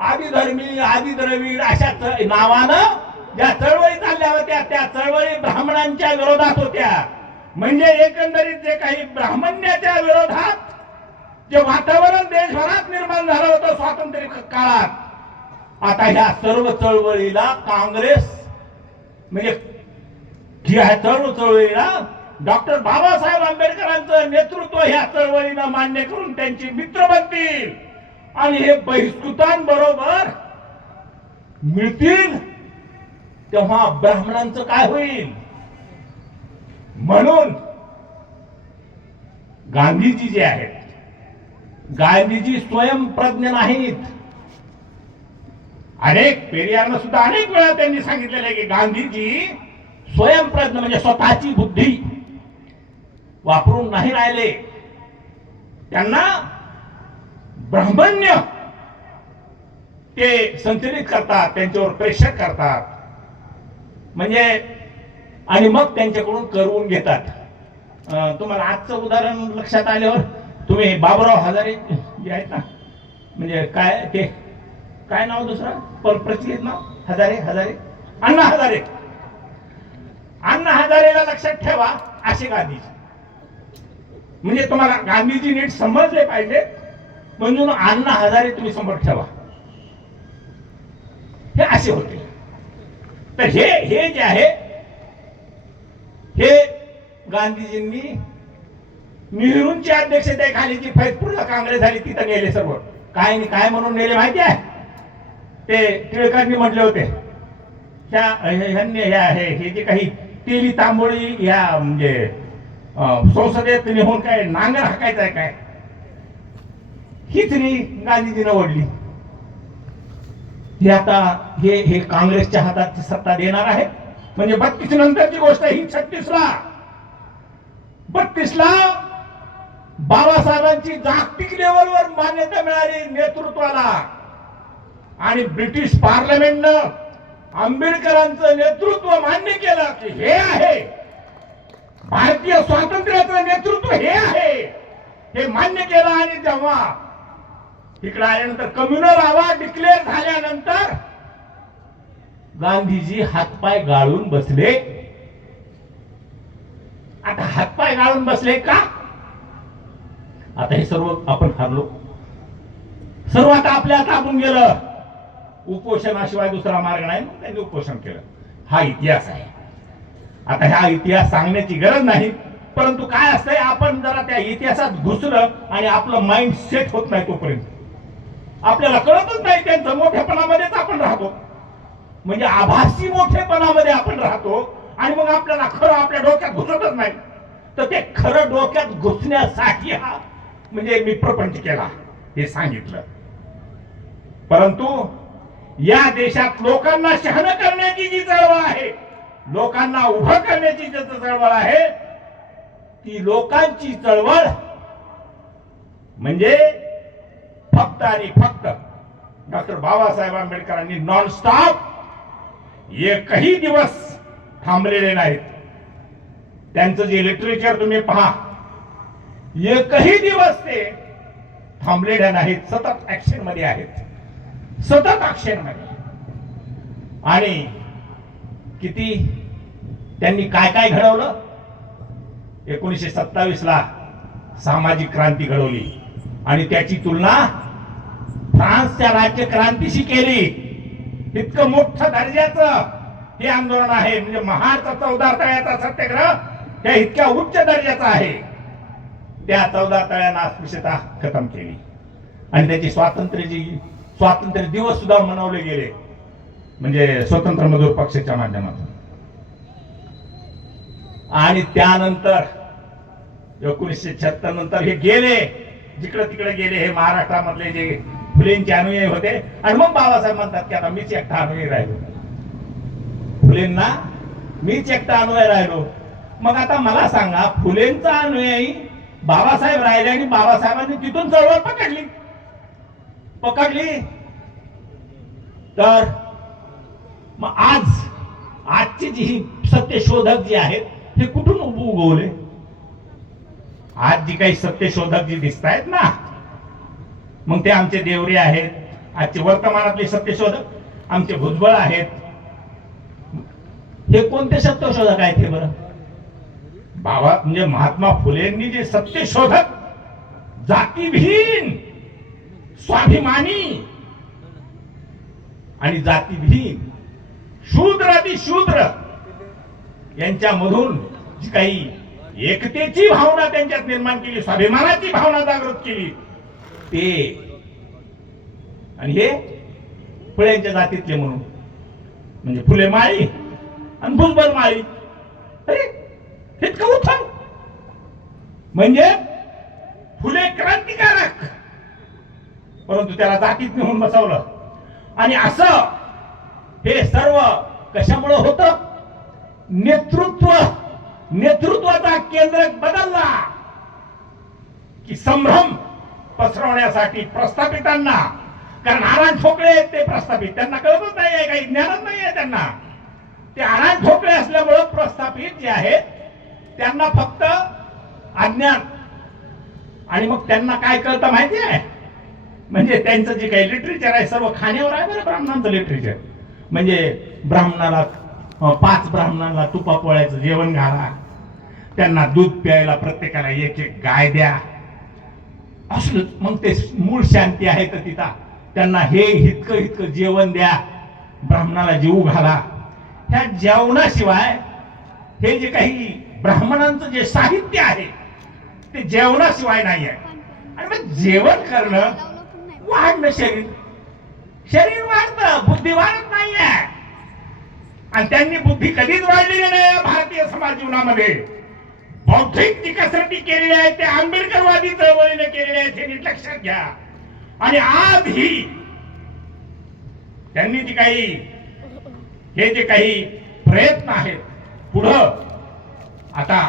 आदिधर्मी, आदिद्रविड अशा नावानं ज्या चळवळी चालल्या होत्या, त्या चळवळी ब्राह्मणांच्या विरोधात होत्या. म्हणजे एकंदरीत जे काही ब्राह्मण्याच्या विरोधात जे वातावरण देशभरात निर्माण झालं होतं स्वातंत्र्य काळात, आता ह्या सर्व चळवळीला काँग्रेस म्हणजे ह्या चळवळीला डॉक्टर बाबासाहेब आंबेडकरांचं नेतृत्व ह्या चळवळीनं मान्य करून त्यांची मित्र बनतील आणि हे बहिष्कृतांबरोबर मिळतील, तेव्हा ब्राह्मणांचं काय होईल? म्हणून गांधीजी जे आहेत, गांधीजी स्वयंप्रज्ञ नाहीत. पेरियारनं सुद्धा अनेक वेळा त्यांनी सांगितलेलं आहे की गांधीजी स्वयंप्रज्ञ म्हणजे स्वतःची बुद्धी वापरून नाही राहिले. त्यांना ब्राह्मण्य ते संचलित करतात, त्यांच्यावर प्रेशर करतात, म्हणजे आणि मग त्यांच्याकडून करवून घेतात. तुम्हाला आजचं उदाहरण लक्षात आल्यावर तुम्ही बाबूराव हजारे जे आहेत ना, म्हणजे काय ते काय नाव दुसरं प्रचलित नाव, हजारे अण्णा हजारे. अण्णा हजारेला लक्षात ठेवा असे गांधीजी. म्हणजे तुम्हाला गांधीजी नीट समजले पाहिजे म्हणून अण्णा हजारे तुम्ही समोर ठेवा, हे असे होते. तर हे जे आहे हे गांधीजींनी नेहरूंच्या अध्यक्षतेखाली जी फैजपूरला काँग्रेस झाली तिथं नेले सर्व. काय काय म्हणून नेले माहिती आहे? ते टिळकांनी म्हटले होते हे जे काही तेली तांबोळी या म्हणजे संसदेत नेऊन काय नांगर हाकायचं आहे काय, हीच गांधीजीनं ओढली. हे आता हे काँग्रेसच्या हातात सत्ता देणार आहे. म्हणजे 32 नंतरची गोष्ट ही. 36ला बाबासाहेबांची जागतिक लेवलवर मान्यता मिळाली नेतृत्वाला आणि ब्रिटिश पार्लमेंटनं आंबेडकरांचं नेतृत्व मान्य केलं की हे आहे भारतीय स्वातंत्र्याचं नेतृत्व, हे आहे हे मान्य केलं. आणि जेव्हा इकडे आल्यानंतर कम्युनल आवाज डिक्लेअर झाल्यानंतर गांधीजी हातपाय गाळून बसले. आता हातपाय गाळून बसले का? आता हे सर्व आपण हरलो, सर्व आता आपल्या तापून गेलं. उपोषणाशिवाय दुसरा मार्ग नाही, त्यांनी उपोषण केलं. हा इतिहास आहे. आता हा इतिहास सांगण्याची गरज नाही, परंतु काय असतंय आपण जरा त्या इतिहासात घुसलं आणि आपलं माइंड सेट होत नाही तोपर्यंत आपल्याला कळतच नाही. त्यांचं मोठेपणामध्येच आपण राहतो, म्हणजे आभासी मोठेपणामध्ये आपण राहतो आणि मग आपल्याला खरं आपल्या डोक्यात घुसतच नाही. तर ते खरं डोक्यात घुसण्यासाठी हा म्हणजे मी प्रपंच केला हे सांगितलं. परंतु या देशात लोकांना शहाणं करण्याची जी चळवळ आहे, लोकांना उभं करण्याची जी चळवळ आहे, ती लोकांची चळवळ म्हणजे फक्त आणि फक्त डॉक्टर बाबासाहेब आंबेडकरांनी नॉनस्टॉप एकही दिवस थांबलेले नाहीत. त्यांचं जे लिटरेचर तुम्ही पहा, एकही दिवस ते थांबलेले नाहीत, सतत ऍक्शन मध्ये आहेत, सतत ऍक्शन मध्ये. आणि किती त्यांनी काय काय घडवलं. 1927ला सामाजिक क्रांती घडवली आणि त्याची तुलना फ्रान्सच्या राज्य क्रांतीशी केली. इतकं मोठं दर्जाचं हे आंदोलन आहे, म्हणजे महाडचा 14 तळ्याचा सत्याग्रह त्या इतक्या उच्च दर्जाचा आहे. त्या 14 तळ्यांना अस्पृश्यता खतम केली आणि त्याची स्वातंत्र्य दिवस सुद्धा मनवले गेले, म्हणजे स्वतंत्र मजूर पक्षाच्या माध्यमातून. आणि त्यानंतर 1976 नंतर हे गेले जिकडे तिकडे गेले, हे महाराष्ट्रामधले जे फुलेंचे अनुयायी होते. आणि मग बाबासाहेब म्हणतात की आता मीच एकटा अनुयायी राहिलो, फुलेंना मीच एकटा अनुयायी राहिलो. मग आता मला सांगा, फुलेंचा अनुयायी बाबासाहेब राहिले आणि बाबासाहेबांनी तिथून चळवळ पकडली तर मग आजची जी सत्यशोधक जी आहेत ते कुठून उगवले? आज जी काही सत्यशोधक जी दिसत आहेत ना, मग ते आमचे देवरे आहेत. आजचे वर्तमानातले सत्यशोधक आमचे भुजबळ आहेत. हे कोणते सत्यशोधक आहेत हे बरं? बाबा म्हणजे महात्मा फुलेंनी जे सत्यशोधक, जातीभीन, स्वाभिमानी आणि जातीभीन, शूद्र यांच्यामधून जी काही एकतेची भावना त्यांच्यात निर्माण केली, स्वाभिमानाची भावना जागृत केली, ते आणि हे फुल्यांच्या जातीतले म्हणून, म्हणजे फुले माळी आणि भुजबळ माळी. अरे इतकं उत्तम, म्हणजे फुले क्रांतिकारक, परंतु त्याला जातीत नेऊन बसवलं. आणि असं हे सर्व कशामुळे होतं? नेतृत्वाचा केंद्र बदलला की संभ्रम पसरवण्यासाठी प्रस्थापितांना. कारण नारायण ठोकळे ते प्रस्थापित, त्यांना कळतच नाहीये, काही ज्ञानच नाहीये त्यांना. ते नारायण ठोकळे असल्यामुळं प्रस्थापित जे आहेत त्यांना फक्त अज्ञान. आणि मग त्यांना काय कळतं माहिती आहे? म्हणजे त्यांचं जे काही लिटरेचर आहे सर्व खाण्यावर आहे बरं. ब्राह्मणांचं लिटरेचर म्हणजे ब्राह्मणाला 5 ब्राह्मणांना तुपा पोळ्याचं जेवण घाला, त्यांना दूध प्यायला प्रत्येकाला एक एक गाय द्या. असलं मग ते मूळ शांती आहे तर तिथं त्यांना हे इतकं इतकं जेवण द्या, ब्राह्मणाला जेवू घाला. ह्या जेवणाशिवाय हे जे काही ब्राह्मणांचं जे साहित्य आहे ते जेवणाशिवाय नाही आहे. आणि मग जेवण करणं वाढणं, शरीर वाढतं, बुद्धी वाढत नाहीये. आणि त्यांनी बुद्धी कधीच वाढलेली नाही भारतीय समाज जीवनामध्ये. बौद्धिक जी कसरती केलेली आहे ते आंबेडकरवादी चळवळीने केलेले आहे, हे लक्षात घ्या. आणि आज ही त्यांनी जी काही हे जे काही प्रयत्न आहेत पुढं, आता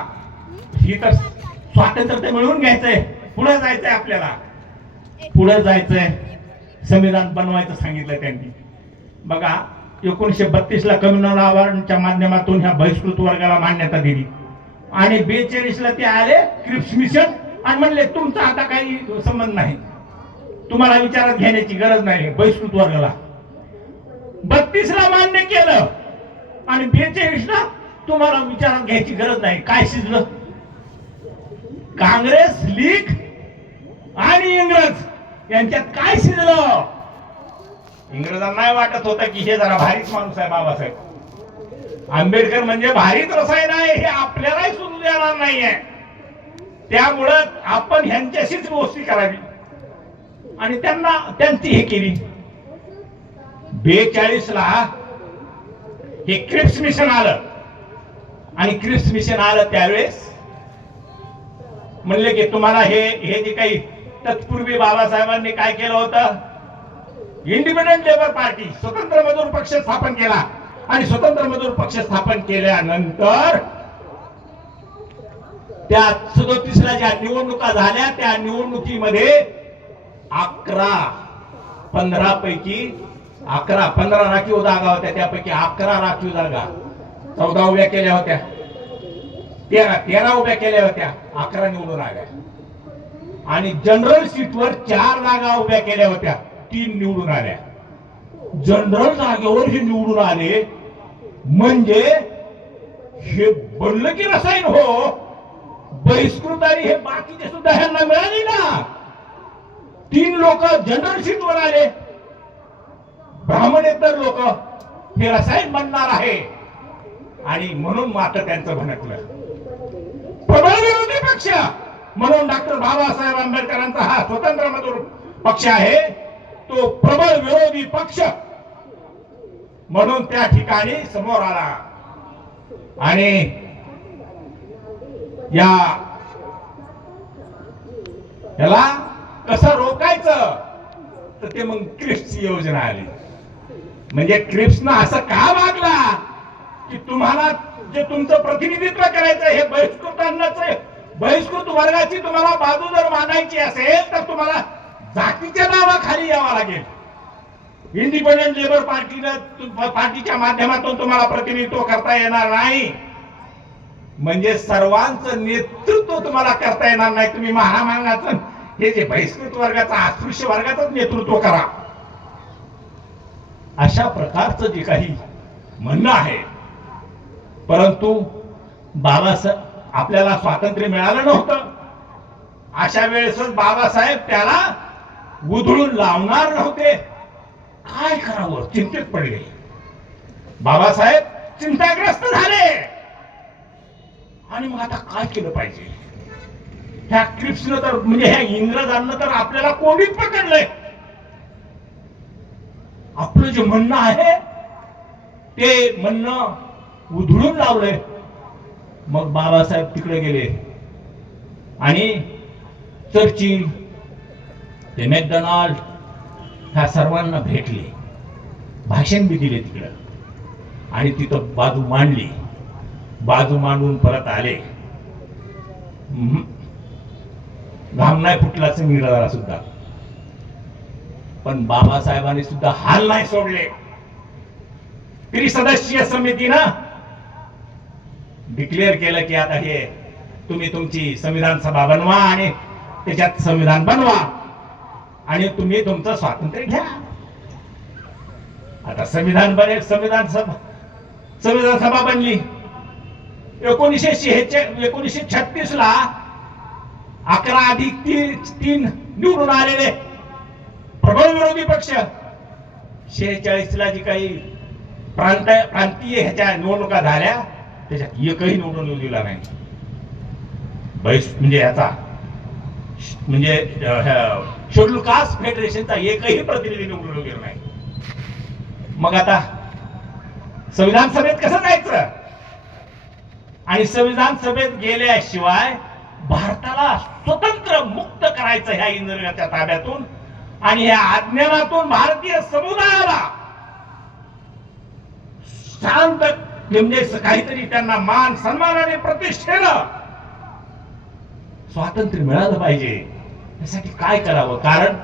ही तर स्वातंत्र्य ते मिळवून घ्यायचंय, पुढे जायचंय, आपल्याला पुढे जायचंय, संविधान बनवायचं सांगितलंय त्यांनी. बघा 1932 ला कम्युनल अवॉर्डच्या माध्यमातून ह्या बहिष्कृत वर्गाला मान्यता दिली आणि 42 ला ते आले क्रिप्स मिशन आणि म्हणले तुमचा आता काही संबंध नाही, तुम्हाला विचारात घेण्याची गरज नाही बहिष्कृत वर्गाला. 32 ला मान्य केलं आणि 42 ला तुम्हाला विचारात घ्यायची गरज नाही. काय शिजलं? काँग्रेस, लीग आणि इंग्रज यांच्यात काय शिजलं? इंग्रजांना नाही वाटत होतं की हे जरा भारीच माणूस आहे बाबासाहेब. आंबेडकर म्हणजे भारीच रसायन आहे हे आपल्यालाही सुरू देणार नाहीये. त्यामुळं आपण ह्यांच्याशीच दोस्ती करावी आणि त्यांना त्यांची हे केली. 42 ला हे क्रिप्स मिशन आलं आणि क्रिप्स मिशन आलं त्यावेळेस म्हणले की तुम्हाला हे जे काही तत्पूर्वी बाबासाहेबांनी काय केलं होतं, इंडिपेंडंट लेबर पार्टी स्वतंत्र मजूर पक्ष स्थापन केला आणि स्वतंत्र मजूर पक्ष स्थापन केल्यानंतर त्या 37 ला ज्या निवडणुका झाल्या त्या निवडणुकीमध्ये 15 पैकी 15 राखीव जागा होत्या, त्यापैकी 11 राखीव जागा 14 उभ्या केल्या होत्या, 13 उभ्या केल्या होत्या, 11 निवडून आल्या. आणि जनरल सीटवर 4 जागा उभ्या केल्या होत्या, 3 निवडून आल्या. जनरल जागेवर हे निवडून आले म्हणजे हे बनलं की रसायन हो. बहिष्कृत आणि हे बाकीचे सुद्धा ह्यांना मिळाली ना. 3 लोक जनरल सीटवर आले, ब्राह्मणेतर लोक हे रसायन बनणार आहे. आणि म्हणून मात्र त्यांचं भनकलं. प्रबळ विरोधी पक्ष म्हणून डॉक्टर बाबासाहेब आंबेडकरांचा हा स्वतंत्र मजूर पक्ष आहे, तो प्रबळ विरोधी पक्ष म्हणून त्या ठिकाणी समोर आला. आणि याला कसं रोखायचं तर ते मग क्रिप्सची योजना आली. म्हणजे क्रिप्सनं असं का वागला की तुम्हाला जे तुमचं प्रतिनिधित्व करायचं हे बहिष्कृत वर्गाची तुम्हाला बाजू जर मानायची असेल तर तुम्हाला जातीच्या नावाखाली यावं लागेल. इंडिपेंडंट लेबर पार्टीच्या माध्यमातून तुम्हाला प्रतिनिधित्व करता येणार नाही. म्हणजे सर्वांचं नेतृत्व तुम्हाला करता येणार नाही. तुम्ही महामार्गाचं हे जे बहिष्कृत वर्गाचं अस्पृश्य वर्गाचं नेतृत्व करा, अशा प्रकारचं जे काही म्हणणं आहे. परंतु बाबासाहेब आपल्याला स्वातंत्र्य मिळालं नव्हतं. अशा वेळेसच बाबासाहेब त्याला उधळून लावणार नव्हते. काय करावं चिंतेत पडले. बाबासाहेब चिंताग्रस्त झाले आणि मग आता काय केलं पाहिजे. ह्या क्रिप्सनं तर म्हणजे ह्या इंग्रजांना तर आपल्याला कोंडीत पकडलंय. आपलं जे म्हणणं आहे ते म्हणणं उधळून लावलंय. मग बाबासाहेब तिकडे गेले आणि चर्चिल, ते मॅकडोनाल्ड ह्या सर्वांना भेटले, भाषण बी दिले तिकडं आणि तिथं बाजू मांडली. बाजू मांडून परत आले. घाम नाही फुटलाच इंग्रजाला सुद्धा. पण बाबासाहेबांनी सुद्धा हाल नाही सोडले. त्रिसदस्यीय समितीनं डिक्लेअर केलं की आता हे तुम्ही तुमची संविधान सभा बनवा आणि त्याच्यात संविधान बनवा आणि तुम्ही तुमचं स्वातंत्र्य घ्या. आता संविधान बने, संविधान सभा संविधान सभा बनली 1936 ला 11+3 निवडून आलेले प्रबळ विरोधी पक्ष 46 ला जी काही प्रांतीय ह्याच्या निवडणुका झाल्या त्याच्यात एकही निवडून येऊ दिला नाही. म्हणजे याचा म्हणजे शेड्यूल कास्ट फेडरेशनचा एकही प्रतिनिधी निवडून गेला नाही. मग आता संविधान सभेत कसं जायचं? आणि संविधान सभेत गेल्याशिवाय भारताला स्वतंत्र मुक्त करायचं ह्या इंग्रजांच्या ताब्यातून आणि ह्या अज्ञानातून भारतीय समुदायाला शांत म्हणजे काहीतरी त्यांना मान सन्मानाने प्रतिष्ठेनं स्वातंत्र्य मिळालं पाहिजे. यासाठी काय करावं? कारण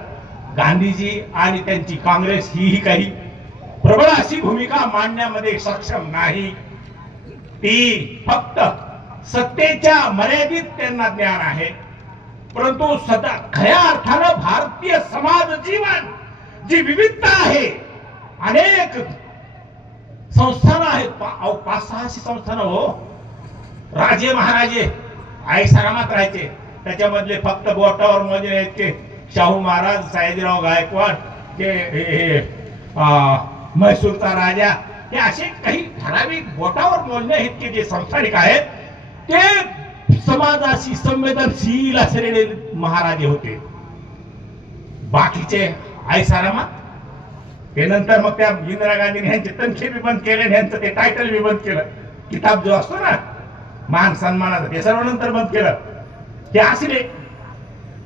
गांधीजी आणि त्यांची काँग्रेस ही काही प्रबळ अशी भूमिका मांडण्यामध्ये सक्षम नाही. ती फक्त सत्तेच्या मर्यादित त्यांना ज्ञान आहे. परंतु सदा खऱ्या अर्थानं भारतीय समाज जीवन जी विविधता आहे, अनेक संस्थानं आहेत, 500-600 संस्थानं हो. राजे महाराजे आईसारामात राहायचे, त्याच्यामधले फक्त बोटावर मोजणे इतके शाहू महाराज, सयाजीराव गायकवाड, ते म्हैसूरचा राजा, हे असे काही ठराविक बोटावर मोजणे इतके जे संस्थानिक आहेत ते समाजाशी संवेदनशील असलेले महाराजे होते. बाकीचे आईसारामात. ते नंतर मग त्या इंदिरा गांधीने ह्यांचे तनखे बी बंद केले, ह्यांचं ते टायटल बी बंद केलं. किताब जो असतो ना मान सन्मानाचं, ते सर्व नंतर बंद केलं. ते असले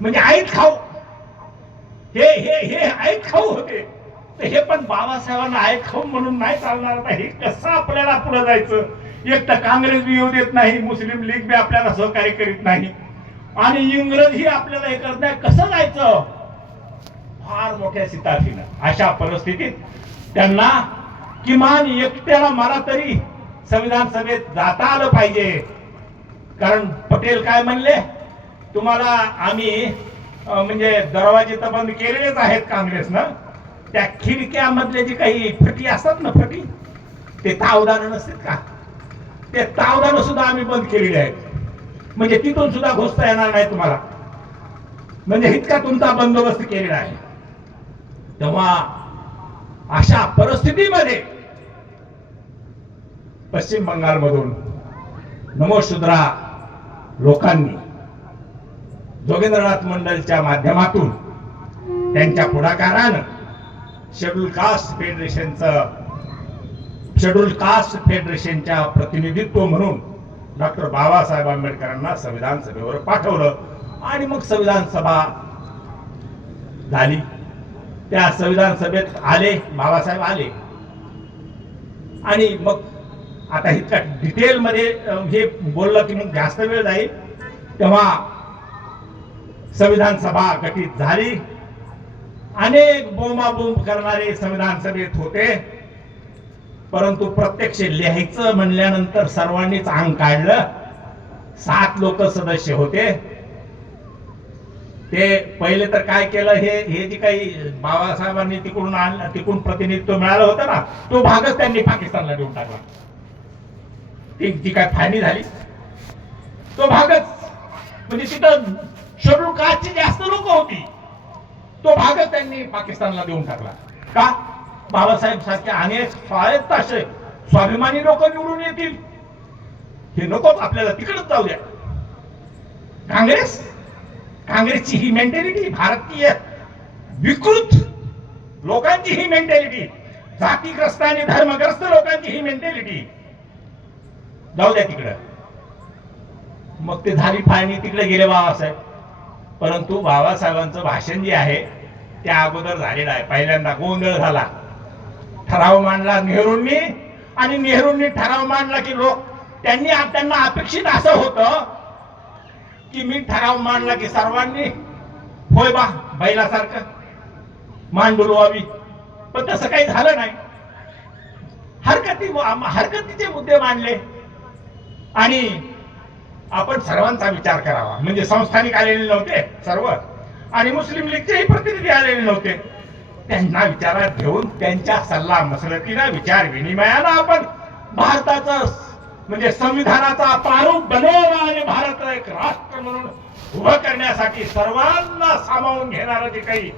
म्हणजे आईत खाऊ, हे हे हे आईत खाऊ होते. हे पण बाबासाहेबांना आईत खाऊ म्हणून नाही चालणार. हे कसं आपल्याला पुढे जायचं? एक तर काँग्रेस बी येऊ देत नाही, मुस्लिम लीग बी आपल्याला सहकार्य करीत नाही, आणि इंग्रज ही आपल्याला हे करत नाही. कसं जायचं? फार मोठ्या सिताफीनं. अशा परिस्थितीत त्यांना किमान एकट्याला मला तरी संविधान सभेत जाता आलं पाहिजे. कारण पटेल काय म्हणले, तुम्हाला आम्ही म्हणजे दरवाजे तर बंद केलेलेच आहेत काँग्रेसनं, त्या खिडक्यामधले जे काही फटी असतात ना, फटी, ते तावदानं नसतात का, ते तावदानं सुद्धा आम्ही बंद केलेले आहेत. म्हणजे तिथून सुद्धा घुसता येणार नाही तुम्हाला. म्हणजे इतका तुमचा बंदोबस्त केलेला आहे. तेव्हा अशा परिस्थितीमध्ये पश्चिम बंगालमधून नमोशूद्रा लोकांनी जोगेंद्रनाथ मंडलच्या माध्यमातून त्यांच्या पुढाकारानं शेड्यूल कास्ट फेडरेशनच्या प्रतिनिधित्व म्हणून डॉक्टर बाबासाहेब आंबेडकरांना संविधान सभेवर पाठवलं. आणि मग संविधान सभा झाली. त्या संविधान सभेत आले बाबासाहेब आले. आणि मग आता इतका डिटेल मध्ये हे बोललं की मग जास्त वेळ जाईल. तेव्हा संविधान सभा गठीत झाली. अनेक बोंबाबोंब करणारे संविधान सभेत होते, परंतु प्रत्यक्ष लिहायचं म्हणल्यानंतर सर्वांनीच अंग काढलं. 7 लोक सदस्य होते. ते पहिले तर काय केलं, हे जे काही बाबासाहेबांनी तिकडून आणलं, तिकडून प्रतिनिधित्व मिळालं होतं ना, तो भागच त्यांनी पाकिस्तानला देऊन टाकला. ती काय फायनी झाली, तो भागच, म्हणजे तिथं शेड्यूल कास्टची जास्त लोक होती, तो भागच त्यांनी पाकिस्तानला देऊन टाकला. का? बाबासाहेब सारख्या अनेक स्वायत्त असे स्वाभिमानी लोक निवडून येतील, हे नकोच आपल्याला, तिकडेच जाऊ द्या. काँग्रेसची ही मेंटॅलिटी, भारतीय विकृत लोकांची ही मेंटॅलिटी, जातीग्रस्त आणि धर्मग्रस्त लोकांची ही मेंटॅलिटी, जाऊ द्या तिकडं. मग ते झाली फाळणी, तिकडे गेले बाबासाहेब. परंतु बाबासाहेबांचं भाषण जे आहे त्या अगोदर झालेलं आहे. पहिल्यांदा गोंधळ झाला, ठराव मांडला नेहरूंनी, आणि नेहरूंनी ठराव मांडला की त्यांना अपेक्षित असं होतं की मी ठराव मांडला की सर्वांनी होय बा बैलासारखं मान डोलवावी, पण तसं काही झालं नाही. हरकतीचे मुद्दे मांडले आणि आपण सर्वांचा विचार करावा. म्हणजे संस्थानिक आलेले नव्हते सर्व, आणि मुस्लिम लीगचेही प्रतिनिधी आलेले नव्हते. त्यांना विचारात घेऊन त्यांच्या सल्ला मसलतीनं विचार विनिमयानं आपण भारताचं म्हणजे संविधानाचा प्रारूप बनवला आणि भारत एक राष्ट्र म्हणून उभं करण्यासाठी सर्वांना सामावून घेणारा जे काही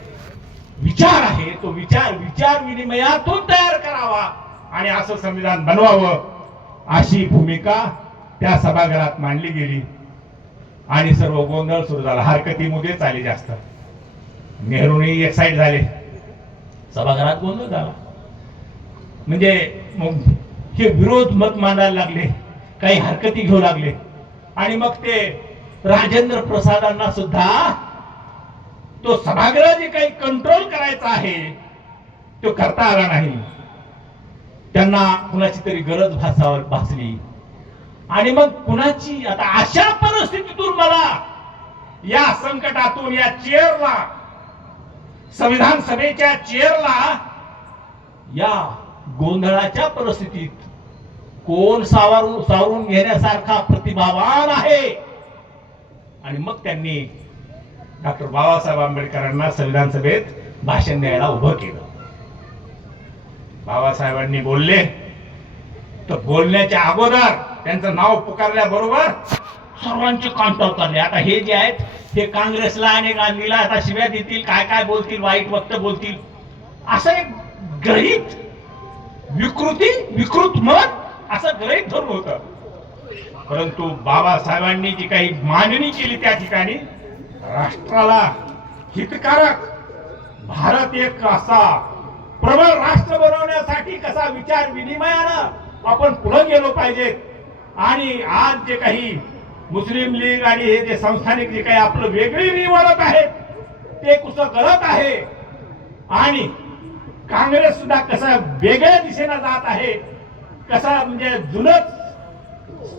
विचार आहे तो विचार विनिमयातून तयार करावा आणि असं संविधान बनवावं अशी भूमिका त्या सभागृहात मांडली गेली आणि सर्व गोंधळ सुरू झाला. हरकतीमध्ये आली जास्त. नेहरूनी एक्साइट झाले, सभागृहात गोंधळ झाला. म्हणजे मग हे विरोध मत मांडायला लागले, काही हरकती घेऊ लागले आणि मग ते राजेंद्र प्रसादांना सुद्धा तो सभागृह जे काही कंट्रोल करायचा आहे तो करता आला नाही. त्यांना कुणाची तरी गरज भासली आणि मग कुणाची आता अशा परिस्थितीतून मला या संकटातून या चेअरला संविधान सभेच्या चेअरला या गोंधळाच्या परिस्थितीत कोण सावरून घेण्यासारखा प्रतिभावान आहे. आणि मग त्यांनी डॉक्टर बाबासाहेब आंबेडकरांना संविधान सभेत भाषण द्यायला उभं केलं. बाबासाहेबांनी बोलले तर बोलण्याच्या अगोदर त्यांचं नाव पुकारल्याबरोबर सर्वांचे कान टवकारले. आता हे जे आहेत हे काँग्रेसला आणि गांधीला आता शिव्या देतील, काय काय बोलतील, वाईट वक्त बोलतील, असं एक गृहीत विकृत मत असं गृहीत धरून होतं. परंतु बाबासाहेबांनी जी काही मांडणी केली त्या ठिकाणी राष्ट्राला हितकारक भारत एक असा प्रबळ राष्ट्र बनवण्यासाठी कसा विचार विनिमयानं आपण पुढे गेलो पाहिजे आणि आज जे काही मुस्लिम लीग आणि हे जे संस्थानिक जे काही आपलं वेगळी निवडत आहेत ते कसं गलत आहे आणि काँग्रेस सुद्धा कसा वेगळ्या दिशेने जात आहे, कसा म्हणजे जुनच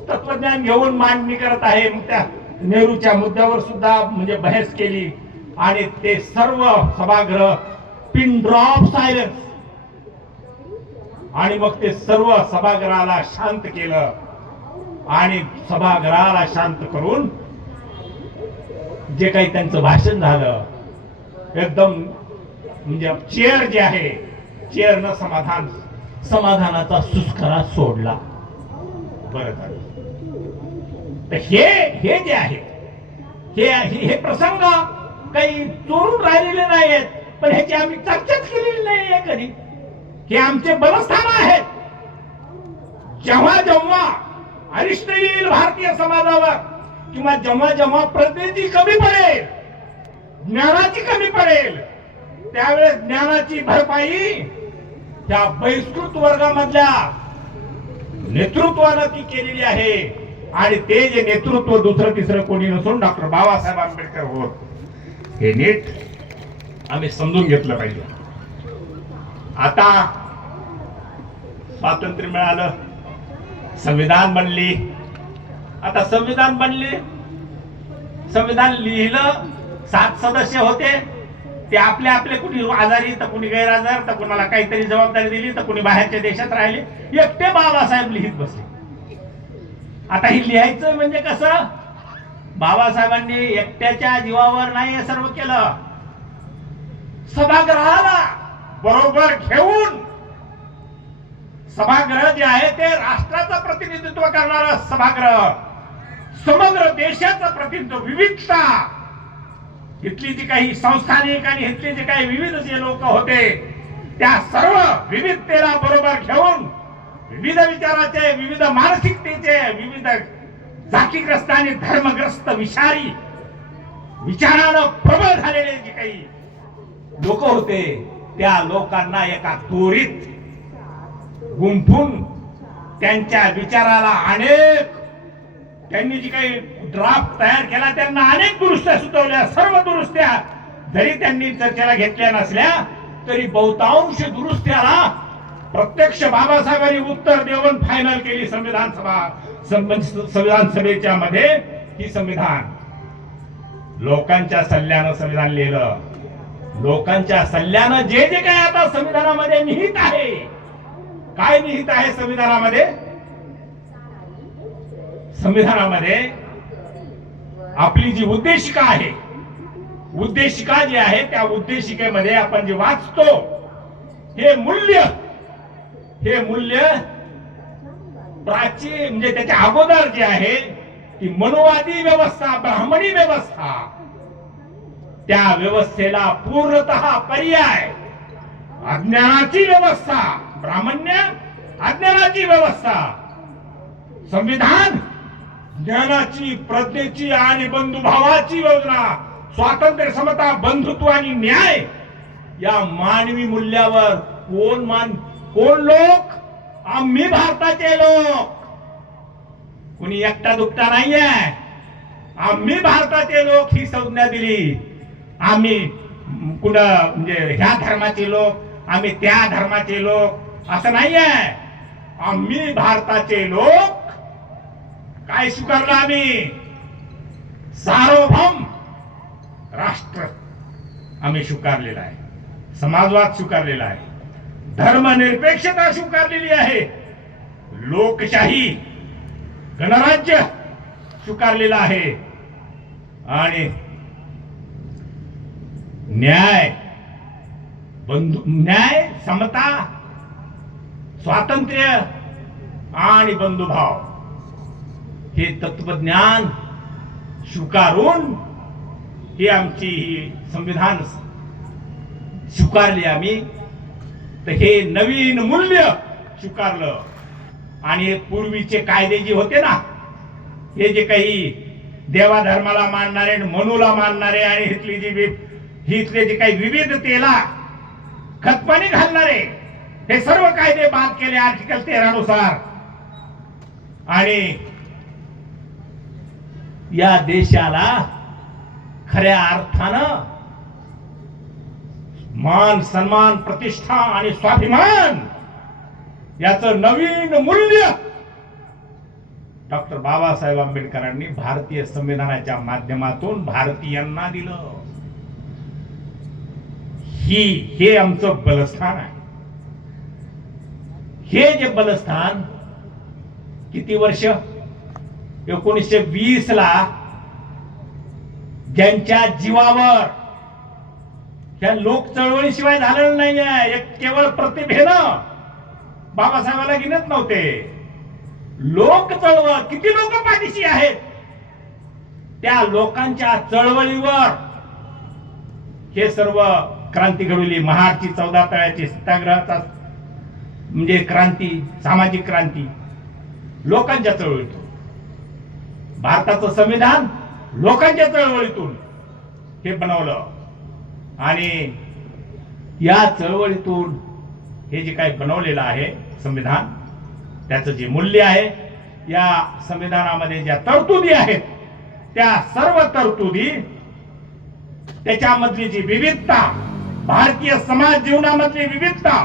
तत्वज्ञान घेऊन मांडणी करत आहे. मग त्या नेहरूच्या मुद्द्यावर सुद्धा म्हणजे बहस केली आणि ते सर्व सभागृह पिन ड्रॉप सायलेन्स आणि मग ते सर्व सभागृहाला शांत केलं आणि सभागृहाला शांत करून जे काही त्यांचं भाषण झालं एकदम म्हणजे चेअर जे आहे चेअरनं समाधानाचा सुस्करा सोडला. बरं झालं. तर हे जे आहे हे प्रसंग काही चोरून राहिलेले नाहीत, पण ह्याची आम्ही चर्चाच केलेली नाहीये कधी. हे आमचे बलस्थान आहेत. जेव्हा जेव्हा अरिष्ट येईल भारतीय समाजावर किंवा जेव्हा जेव्हा प्रतिनिधी कमी पडेल, ज्ञानाची कमी पडेल, त्यावेळेस ज्ञानाची भरपाई त्या बहिष्कृत वर्गामधल्या नेतृत्वानं ती केलेली आहे आणि ते जे नेतृत्व दुसरं तिसरं कोणी नसून डॉक्टर बाबासाहेब आंबेडकर होत. हे नीट आम्ही समजून घेतलं पाहिजे. आता स्वातंत्र्य मिळालं, संविधान बनली. आता संविधान लिहिलं, 7 सदस्य होते. ते आपले कुणी आजारी तर कुणी गैरहजर तर कुणाला काहीतरी जबाबदारी दिली तर कुणी बाहेरच्या देशात राहिले. एकटे बाबासाहेब लिहित बसले. आता हे लिहायचं म्हणजे कसं, बाबासाहेबांनी एकट्याच्या जीवावर नाही हे सर्व केलं. सभागृहाला बरोबर घेऊन सभागृह जे आहे ते राष्ट्राचं प्रतिनिधित्व करणारं सभागृह, समग्र देशाचं प्रतिनिधित्व, विविधता, इथली जी काही संस्थानिक आणि इथले जे काही विविध जे लोक होते त्या सर्व विविधतेला बरोबर घेऊन विविध विचाराचे, विविध मानसिकतेचे, विविध जातीग्रस्त आणि धर्मग्रस्त विचारी विचारानं प्रबळ झालेले जे काही लोक होते त्या लोकांना एका दोरीत गुंफून त्यांच्या विचाराला अनेक त्यांनी जी काही ड्राफ्ट तयार केला त्यांना अनेक दुरुस्त्या सुचवल्या. सर्व दुरुस्त्या जरी त्यांनी चर्चेला घेतल्या नसल्या तरी बहुतांश दुरुस्त्याला प्रत्यक्ष बाबासाहेबांनी उत्तर देऊन फायनल केली. संविधान सभेच्या मध्ये ही संविधान लोकांच्या सल्ल्यानं संविधान लिहिलं. लोकांच्या सल्ल्यानं जे जे काही आता संविधानामध्ये निहित आहे, काय निहित आहे संविधानामध्ये आपली जी उद्देशिका आहे, उद्देशिका जी आहे त्या उद्देशिकेमध्ये आपण जे वाचतो हे मूल्य प्राचीन म्हणजे त्याच्या अगोदर जे आहे ती मनुवादी व्यवस्था, ब्राह्मणी व्यवस्था, त्या व्यवस्थेला पूर्णतः पर्याय अज्ञानाची व्यवस्था, ब्राह्मण्य अज्ञानाची व्यवस्था, संविधान ज्ञानाची, प्रज्ञेची आणि बंधुभावाची योजना, स्वातंत्र्य, समता, बंधुत्व आणि न्याय या मानवी मूल्यावर कोण लोक? आम्ही भारताचे लोक. कुणी एकटा दुकटा नाहीये. आम्ही भारताचे लोक ही संज्ञा दिली. आम्ही कुठं म्हणजे ह्या धर्माचे लोक, आम्ही त्या धर्माचे लोक असं नाहीये. आम्ही भारताचे लोक. काय स्वीकारलं आम्ही? सार्वभौम राष्ट्र आम्ही स्वीकारलेला आहे. समाजवाद स्वीकारलेला आहे. धर्मनिरपेक्षता स्वीकारलेली आहे. लोकशाही, गणराज्य स्वीकारलेला आहे. आणि न्याय, समता, स्वातंत्र्य आणि बंधुभाव हे तत्वज्ञान स्वीकारून ही आमची संविधान स्वीकारली आम्ही. तर हे नवीन मूल्य स्वीकारलं. आणि पूर्वीचे कायदे जे होते ना, हे जे काही देवाधर्माला मानणारे, मनूला मानणारे आणि हितले जे काही विविधतेला खतपाणी घालणारे, हे सर्व कायदे बाद केले आर्टिकल 13 नुसार. आणि या देशाला खऱ्या अर्थानं मान, सन्मान, प्रतिष्ठा आणि स्वाभिमान याचं नवीन मूल्य डॉक्टर बाबासाहेब आंबेडकरांनी भारतीय संविधानाच्या माध्यमातून भारतीयांना दिलं. हे आमचं बलस्थान आहे. हे जे बलस्थान किती वर्ष, 1920 ला ज्यांच्या जीवावर, त्या लोक चळवळीशिवाय झालेलं नाहीये. केवळ प्रतिभेनं बाबासाहेबांना गिनत नव्हते. लोक चळवळ, किती लोक पाठीशी आहेत, त्या लोकांच्या चळवळीवर हे सर्व क्रांती घडवली. महाडची 14 तळ्याची सत्याग्रहाचा म्हणजे क्रांती, सामाजिक क्रांती लोकांच्या चळवळीतून. भारताचं संविधान लोकांच्या चळवळीतून हे बनवलं. आणि या चळवळीतून हे जे काही बनवलेलं आहे संविधान, त्याचं जे मूल्य आहे, या संविधानामध्ये ज्या तरतुदी आहेत, त्या सर्व तरतुदी, त्याच्यामधली जी विविधता, भारतीय समाज जीवनामधली विविधता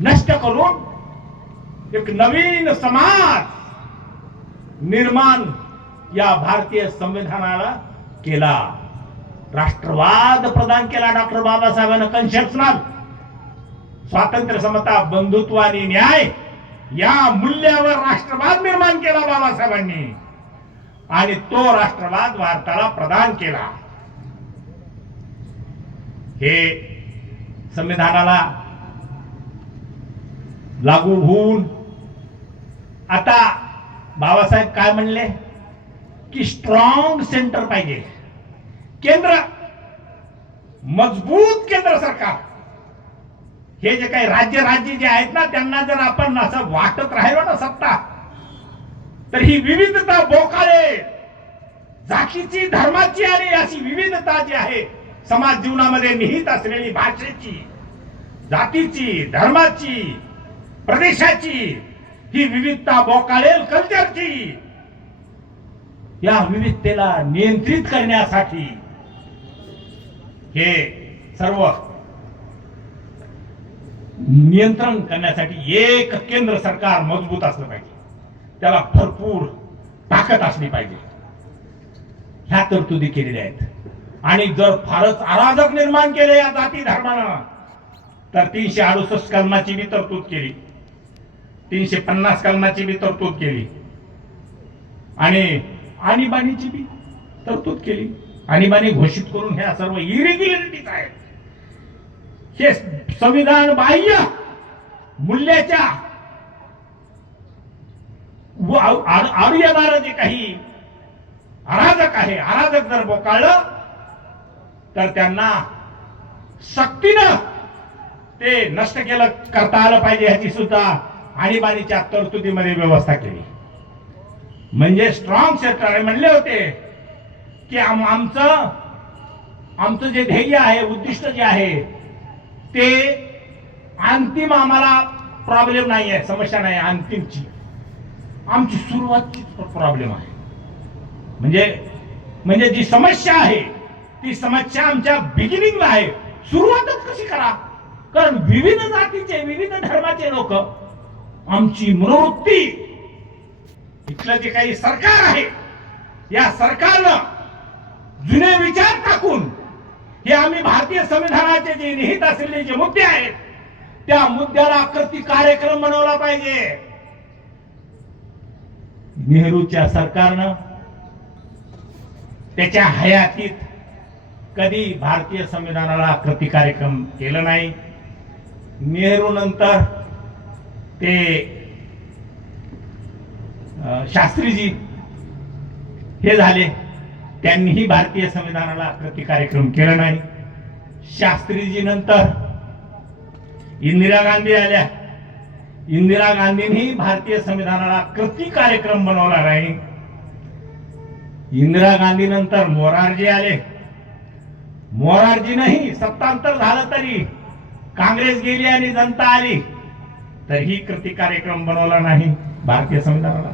नष्ट करून एक नवीन समाज निर्माण या भारतीय संविधानाला केला. राष्ट्रवाद प्रदान केला डॉक्टर बाबासाहेबांना. कन्सेप्शनल स्वातंत्र्य, समता, बंधुत्व आणि न्याय या मूल्यावर राष्ट्रवाद निर्माण केला बाबासाहेबांनी. आणि तो राष्ट्रवाद भारताला प्रदान केला. हे संविधानाला लागू होऊन आता बाबासाहेब काय म्हणले की स्ट्रॉंग सेंटर पाहिजे, केंद्र मजबूत, केंद्र सरकार. हे जे काही राज्य जे आहेत ना, त्यांना जर आपण असं वाटत राहिलो ना सत्ता, तर ही विविधता बोकाळे, जातीची, धर्माची आणि अशी विविधता जी आहे समाज जीवनामध्ये निहित असलेली, भाषेची, जातीची, धर्माची, प्रदेशाची ही विविधता बोकाळेल, कल्चरची. या विविधतेला नियंत्रित करण्यासाठी हे सर्व नियंत्रण करण्यासाठी एक केंद्र सरकार मजबूत असलं पाहिजे. त्याला भरपूर ताकद असली पाहिजे. ह्या तरतुदी केलेल्या आहेत. आणि जर फारच अराजक निर्माण केले या जाती धर्मानं, तर 368 कलमाची बी तरतूद केली, 350 कलमाची बी तरतूद केली, आणि आणीबाणीची बी तरतूद केली. आणीबाणी घोषित करून ह्या सर्व इरेग्युलरिटीज आहेत. हे संविधान बाह्य मूल्याच्या आड येणारं जे काही अराजक आहे, अराजक जर बोकाळलं तर त्यांना सक्तीनं ते नष्ट केलं करता आलं पाहिजे, ह्याची सुद्धा आणीबाणीच्या तरतुदीमध्ये व्यवस्था केली. म्हणजे स्ट्रॉंग सेक्टर म्हणले होते की आमचं जे ध्येय आहे, उद्दिष्ट जे आहे ते अंतिम, आम्हाला प्रॉब्लेम नाही आहे, समस्या नाही अंतिमची, आमची सुरुवातची प्रॉब्लेम आहे. म्हणजे जी समस्या आहे ती समस्या आमच्या बिगिनिंगला आहे, सुरुवातच कशी करा. कारण विविध जातीचे, विविध धर्माचे लोक, आमची मनोवृत्ती, इथलं जे काही सरकार आहे, या सरकारनं जुने विचार टाकून हे आम्ही भारतीय संविधानाचे जे निहित असलेले जे मुद्दे आहेत त्या मुद्द्याला कृती कार्यक्रम बनवला पाहिजे. नेहरूच्या सरकारनं त्याच्या हयातीत कधी भारतीय संविधानाला कृती कार्यक्रम केलं नाही. नेहरू नंतर ते शास्त्रीजी हे झाले, त्यांनीही भारतीय संविधानाला कृती कार्यक्रम केला नाही. शास्त्रीजी नंतर इंदिरा गांधी आल्या, इंदिरा गांधींनी भारतीय संविधानाला कृती कार्यक्रम बनवला नाही. इंदिरा गांधी नंतर मोरारजी आले, मोरारजीनंही सत्तांतर झालं तरी काँग्रेस गेली आणि जनता आली तरीही कृती कार्यक्रम बनवला नाही भारतीय संविधानाला.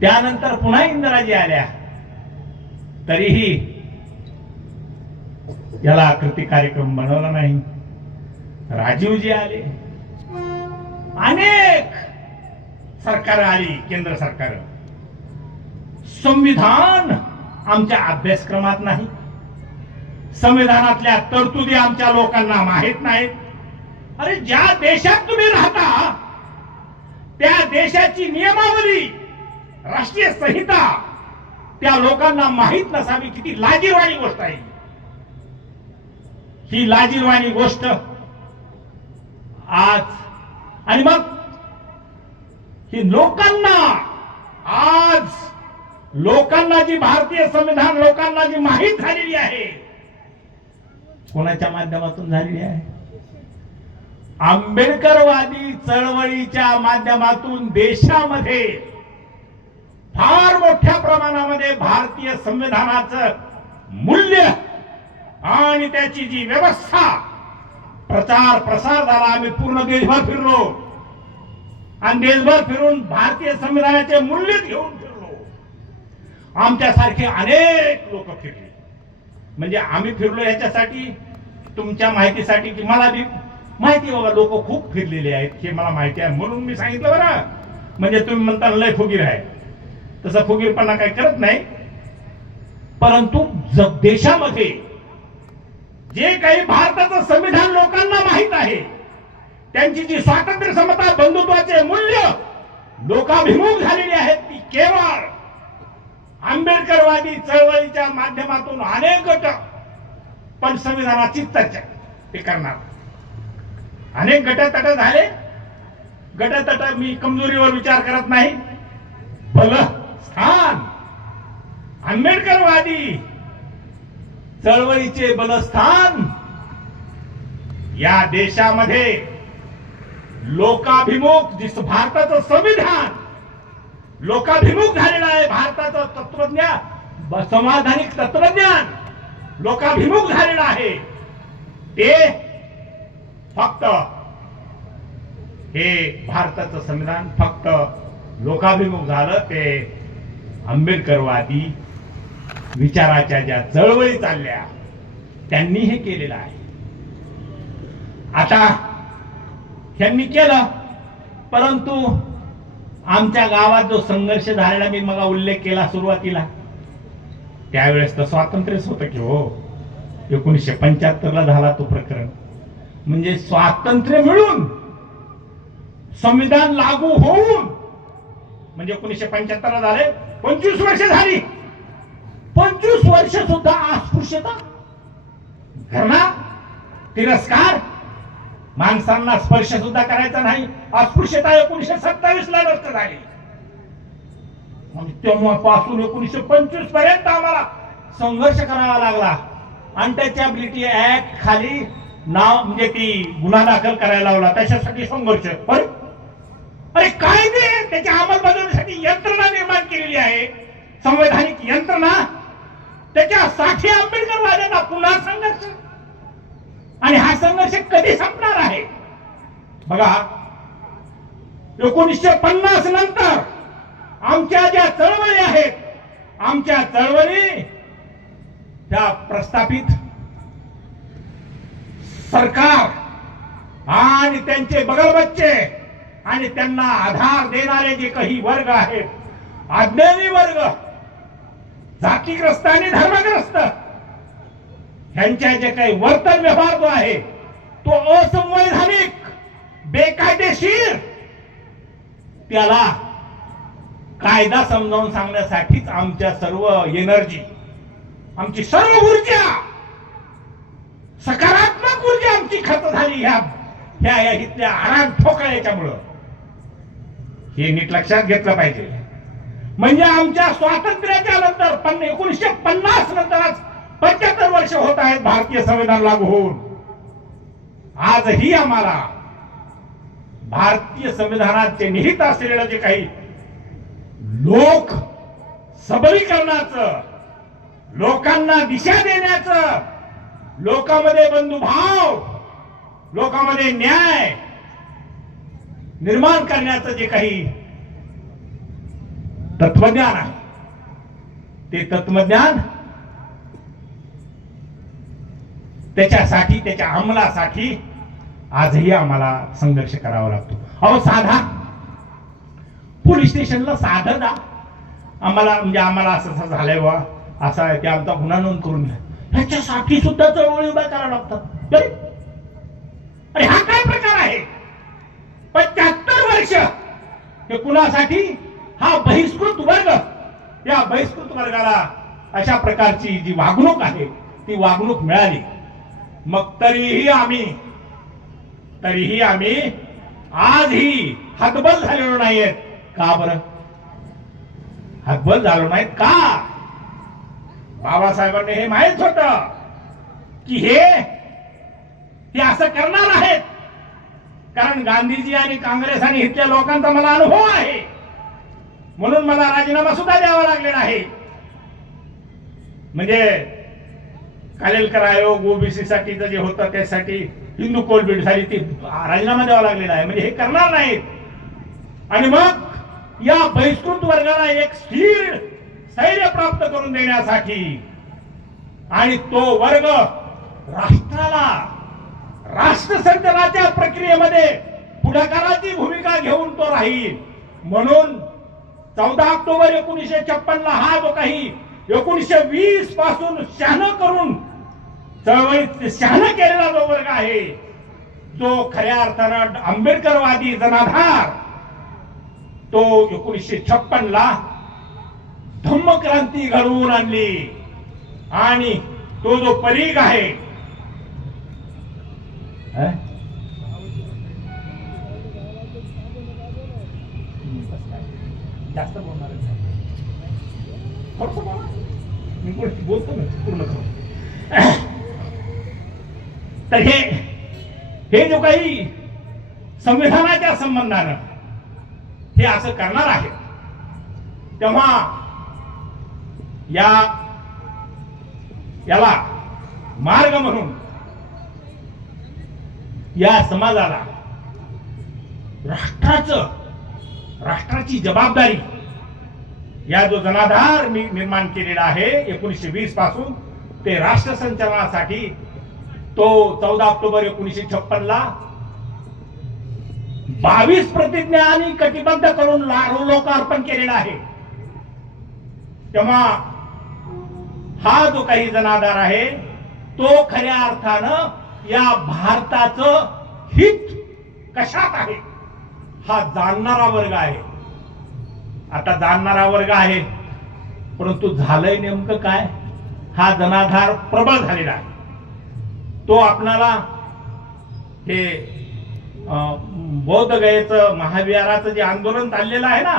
त्यानंतर पुन्हा इंदिराजी आल्या तरीही याला कृती कार्यक्रम बनवला नाही. राजीवजी आले, अनेक सरकार आली, केंद्र सरकार. संविधान आमच्या अभ्यासक्रमात नाही, संविधानातल्या तरतुदी आमच्या लोकांना माहित नाहीत. अरे ज्या देशात तुम्ही राहता त्या देशाची नियमावली, राष्ट्रीय संहिता त्या लोकांना माहित नसावी, किती लाजिरवाणी गोष्ट आहे ही. लाजिरवाणी गोष्ट आज, आणि मग ही लोकांना, आज लोकांना जी भारतीय संविधान लोकांना जी माहित झालेली आहे, कोणाच्या माध्यमातून झालेली आहे? आंबेडकरवादी चळवळीच्या माध्यमातून देशामध्ये फार मोठ्या प्रमाणामध्ये भारतीय संविधानाचं मूल्य आणि त्याची जी व्यवस्था प्रचार प्रसार झाला. आम्ही पूर्ण देशभर फिरलो आणि देशभर फिरून भारतीय संविधानाचे मूल्य घेऊन फिरलो. आमच्यासारखे अनेक लोक फिरले. म्हणजे आम्ही फिरलो याच्यासाठी, तुमच्या माहितीसाठी, की मला बी माहिती, बाबा लोक खूप फिरलेले आहेत हे मला माहिती आहे, म्हणून मी सांगितलं बरं. म्हणजे तुम्ही म्हणता लय फुगीर आहे, तसं फुगीरपणा काही करत नाही. परंतु देशामध्ये जे काही भारताचं संविधान लोकांना माहित आहे, त्यांची जी स्वातंत्र्य, समता, बंधुत्वाचे मूल्य लोकाभिमुख झालेली आहेत, ती केवळ आंबेडकरवादी चळवळीच्या माध्यमातून अनेक गट, पण संविधानाची चर्चा ते करणार. अनेक गटतट झाले. गटतट मी कमजोरीवर विचार करत नाही. बलस्थान, आंबेडकरवादी चळवळीचे बलस्थान या देशामध्ये लोकाभिमुख, जिस भारताचं संविधान लोकाभिमुख झालेलं आहे, भारताचं तत्वज्ञान, संवैधानिक तत्वज्ञान लोकाभिमुख झालेलं आहे, ते फक्त हे भारताचं संविधान फक्त लोकाभिमुख झालं. ते आंबेडकरवादी विचाराच्या ज्या चळवळी चालल्या त्यांनी हे केलेलं आहे. आता त्यांनी केलं, परंतु आमच्या गावात जो संघर्ष झालेला मी मग उल्लेख केला सुरुवातीला, त्यावेळेस तर स्वातंत्र्यच होतं की हो. 1975 ला झाला तो प्रकरण. म्हणजे स्वातंत्र्य मिळून, संविधान लागू होऊन, म्हणजे 1975 ला झाले, 25 वर्ष झाली. 25 वर्ष सुद्धा अस्पृश्यता, घृणा, तिरस्कार माणसांना स्पर्श सुद्धा करायचा नाही. अस्पृश्यता 1927 ला नष्ट झाली. तेव्हापासून 1925 पर्यंत आम्हाला संघर्ष करावा लागला. अनटचॅबिलिटी ऍक्ट खाली नाव म्हणजे ती गुन्हा दाखल करायला लावला. त्याच्यासाठी संघर्ष. अरे काय ते त्याच्या अंमलबजावणीसाठी यंत्रणा निर्माण केलेली आहे, संवैधानिक यंत्रणा. त्याच्यासाठी आंबेडकरवाद्यांना पुन्हा संघर्ष. आणि हा संघर्ष कधी संपणार आहे? बघा, 1950 नंतर आमच्या ज्या चळवळी आहेत, आमच्या चळवळी त्या प्रस्थापित सरकार आणि त्यांचे बगलबच्चे आणि त्यांना आधार देणारे जे काही वर्ग आहेत, अज्ञानी वर्ग, जातीग्रस्त आणि धर्मग्रस्त, ह्यांच्या जे काही वर्तन व्यवहार जो आहे तो असंवैधानिक, बेकायदेशीर, त्याला कायदा समजावून सांगण्यासाठीच आमच्या सर्व एनर्जी, आमची सर्व ऊर्जा, सकारात्मक ऊर्जा आमची खर्च झाली ह्या इथल्या आराम ठोकळ्याच्यामुळं. हे नीट लक्षात घेतलं पाहिजे. म्हणजे आमच्या स्वातंत्र्याच्या नंतर 1950 नंतरच 75 वर्ष होत आहेत भारतीय संविधान लागू होऊन. आजही आम्हाला भारतीय संविधानाचे निहित असलेलं जे काही लोक सबलीकरणाचं, लोकांना दिशा देण्याचं, लोकांमध्ये बंधुभाव, लोकांमध्ये न्याय निर्माण करण्याचं जे काही तत्वज्ञान आहे, ते तत्वज्ञान त्याच्यासाठी, त्याच्या अंमलासाठी आजही आम्हाला संघर्ष करावा लागतो. अहो, साधा पोलीस स्टेशनला साधं जा, आम्हाला असं झालंय बा, असा आहे ते आमचा गुन्हा नोंद करून घ्या, ह्याच्यासाठी सुद्धा चळवळी उभा करायला लागतात. अरे हा काय प्रकार आहे? 75 वर्ष हे कुणासाठी? हा बहिष्कृत वर्ग, या बहिष्कृत वर्गाला अशा प्रकारची जी वागणूक आहे ती वागणूक मिळाली. मग तरीही आम्ही आजही हतबल झालेलो नाहीयेत. का बरं हतबल झालो नाहीत? का? बाबासाहेबांनी हे माहित होत की हे असं करणार आहेत, कारण गांधीजी आणि काँग्रेस आणि इथल्या लोकांचा मला अनुभव आहे, म्हणून मला राजीनामा सुद्धा द्यावा लागलेला आहे. म्हणजे कालेलकर आयोग ओबीसी साठीचं जे होतं त्यासाठी हिंदू कोलबीड झाली, ती राजीनामा द्यावा लागलेला आहे. म्हणजे हे करणार नाहीत. आणि मग या बहिष्कृत वर्गाला एक स्थिर स्थैर्य प्राप्त करून देण्यासाठी, आणि तो वर्ग राष्ट्राला, राष्ट्रसंचलनाच्या प्रक्रियेमध्ये पुढाकाराची भूमिका घेऊन तो राहील, म्हणून 14 ऑक्टोबर 1956 ला हा जो काही 1920 पासून शहाणं करून चळवळीत शहाणं केलेला जो वर्ग आहे, जो खऱ्या अर्थानं आंबेडकरवादी जनाधार, तो 1956 ला धम्मक्रांती घडवून आणली. आणि तो जो परीघ आहे, जास्त बोलणार मी बोलतो ना पूर्ण करू. तर हे जो काही संविधानाच्या संबंधानं हे असं करणार आहे, तेव्हा याला मार्ग म्हणून या समाजाला राष्ट्राची जबाबदारी, या जो जनाधार निर्माण केलेला आहे 1920 पासून ते राष्ट्रसंचलनासाठी, तो 14 ऑक्टोबर 1956 ला 22 प्रतिज्ञा आणि कटिबद्ध करून लोकार्पण केलेला आहे. तेव्हा हा जो काही जनाधार आहे तो खऱ्या अर्थानं या भारताचं हित कशात आहे हा जाणणारा वर्ग आहे. आता जाणणारा वर्ग आहे, परंतु झालंय नेमकं काय? हा जनाधार प्रबळ झालेला आहे. तो आपणाला हे बौद्धगयेचं महाविहाराचं जे आंदोलन चाललेलं आहे ना,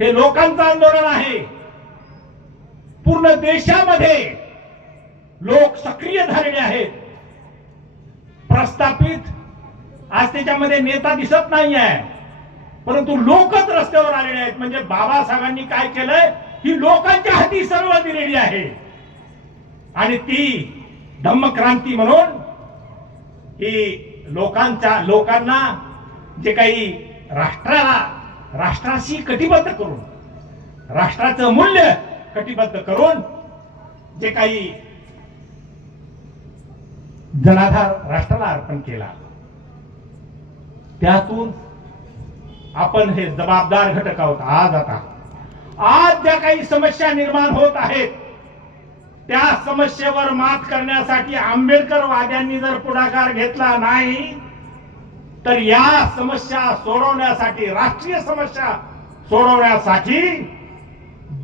हे लोकांचं आंदोलन आहे. पूर्ण देशामध्ये लोक सक्रिय झालेले आहेत. प्रस्थापित आज त्याच्यामध्ये नेता दिसत नाही आहे, परंतु लोकच रस्त्यावर आलेले आहेत. म्हणजे बाबासाहेबांनी काय केलंय, ही लोकांच्या हाती सर्व दिलेली आहे. आणि ती धम्मक्रांती म्हणून ही लोकांना जे काही राष्ट्राशी कटिबद्ध करून, राष्ट्राचं मूल्य कटिबद्ध करून जे काही जनाधार राष्ट्राला अर्पण केला, त्यातून आपण हे जबाबदार घटक आहोत. आज ज्या काही समस्या निर्माण होत आहेत, त्या समस्येवर मात करण्यासाठी आंबेडकरवाद्यांनी जर पुढाकार घेतला नाही, तर या समस्या सोडवण्यासाठी, राष्ट्रीय समस्या सोडवण्यासाठी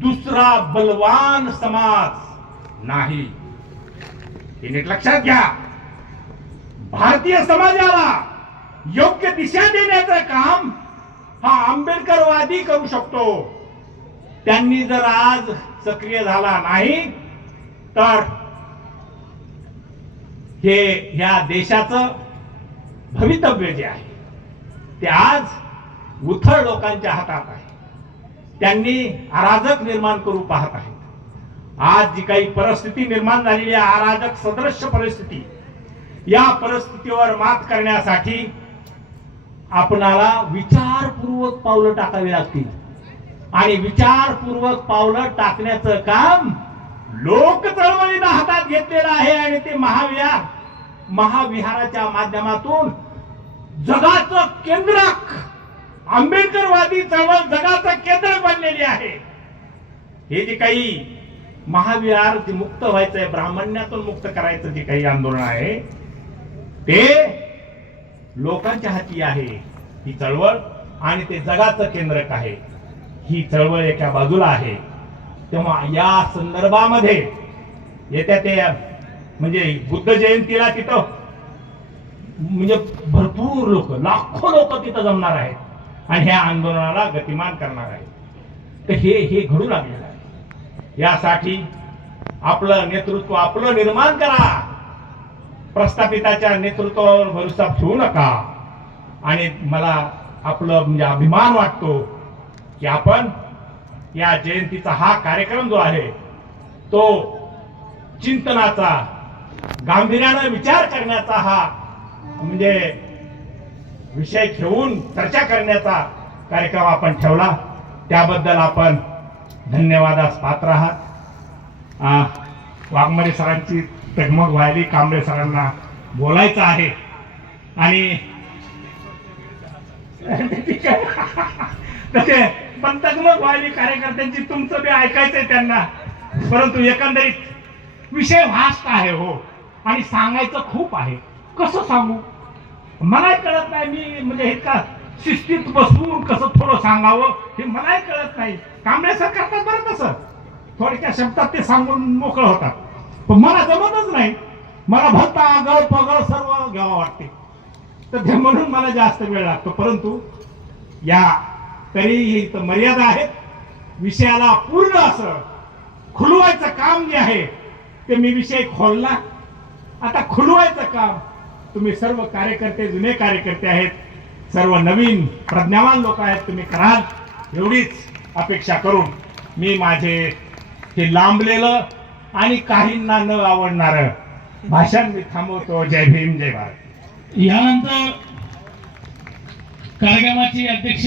दुसरा बलवान समाज नाही. हे नीट लक्षात घ्या. भारतीय समाजाला योग्य दिशा देण्याचं काम हा आंबेडकरवादी करू शकतो. त्यांनी जर आज सक्रिय झाला नाही, तर हे ह्या देशाचं भवितव्य जे आहे ते आज उथळ लोकांच्या हातात आहे. त्यांनी अराजक निर्माण करू पाहत आहेत. आज जी काही परिस्थिती निर्माण झालेली आहे, अराजक सदृश्य परिस्थिती, या परिस्थितीवर मात करण्यासाठी आपणाला विचारपूर्वक पावलं टाकावी लागतील. आणि विचारपूर्वक पावलं टाकण्याचं काम लोक चळवळीनं हातात घेतलेलं आहे. आणि ते महाविहाराच्या माध्यमातून जगाचं केंद्रक, आंबेडकरवादी चळवळ जगाचं केंद्र बनलेली आहे. हे जे काही महाविहार जे मुक्त व्हायचंय, ब्राह्मण्यातून मुक्त करायचं जे काही आंदोलन आहे, ते लोकांच्या हाती आहे ही चळवळ. आणि ते जगाचं केंद्रक आहे. ही चळवळ एका बाजूला आहे. तेव्हा या संदर्भामध्ये येत्या ते म्हणजे बुद्ध जयंतीला तिथं म्हणजे भरपूर लोक, लाखो लोक तिथं जमणार आहेत आणि ह्या आंदोलनाला गतिमान करणार आहेत. तर हे घडू लागलेलं आहे. यासाठी आपलं नेतृत्व आपलं निर्माण करा. प्रस्थापिताच्या नेतृत्वावर भरोसा ठेवू नका. आणि मला आपलं म्हणजे अभिमान वाटतो की आपण या जयंतीचा हा कार्यक्रम जो आहे तो चिंतनाचा, गांभीर्याने विचार करण्याचा हा म्हणजे विषय ठेवून चर्चा करण्याचा कार्यक्रम आपण ठेवला. त्याबद्दल आपण धन्यवादास पात्र आहात. वाघमारे सरांची तगमग व्हायली, कांबळे सरांना बोलायचं आहे. आणि तसे पण तगमग व्हायली कार्यकर्त्यांची, तुमचं बी ऐकायचंय त्यांना. परंतु एकंदरीत विषय वास्ट आहे हो, आणि सांगायचं खूप आहे. कसं सांगू मलाही कळत नाही. मी म्हणजे हे का शिस्तीत बसवून कसं थोडं सांगावं हे मलाही कळत नाही. कांबळे सर करतात बरं तसं, थोडक्या शब्दात ते सांगून मोकळं होतात. पण मला जमतच नाही. मला भरता गळ पगळ सर्व घ्यावं वाटते. तर ते म्हणून मला जास्त वेळ लागतो. परंतु या तरीही मर्यादा आहेत. विषयाला पूर्ण असं खुलवायचं काम जे आहे ते मी विषय खोलला. आता खुलवायचं काम तुम्ही सर्व कार्यकर्ते, जुने कार्यकर्ते आहेत, सर्व नवीन प्रज्ञावान लोक आहेत, तुम्ही कराल एवढीच अपेक्षा करून मी माझे हे लांबलेलं आणि काहींना न आवडणारं भाषण मी थांबवतो. जय भीम, जय भारत. यानंतर कार्यक्रमाचे अध्यक्ष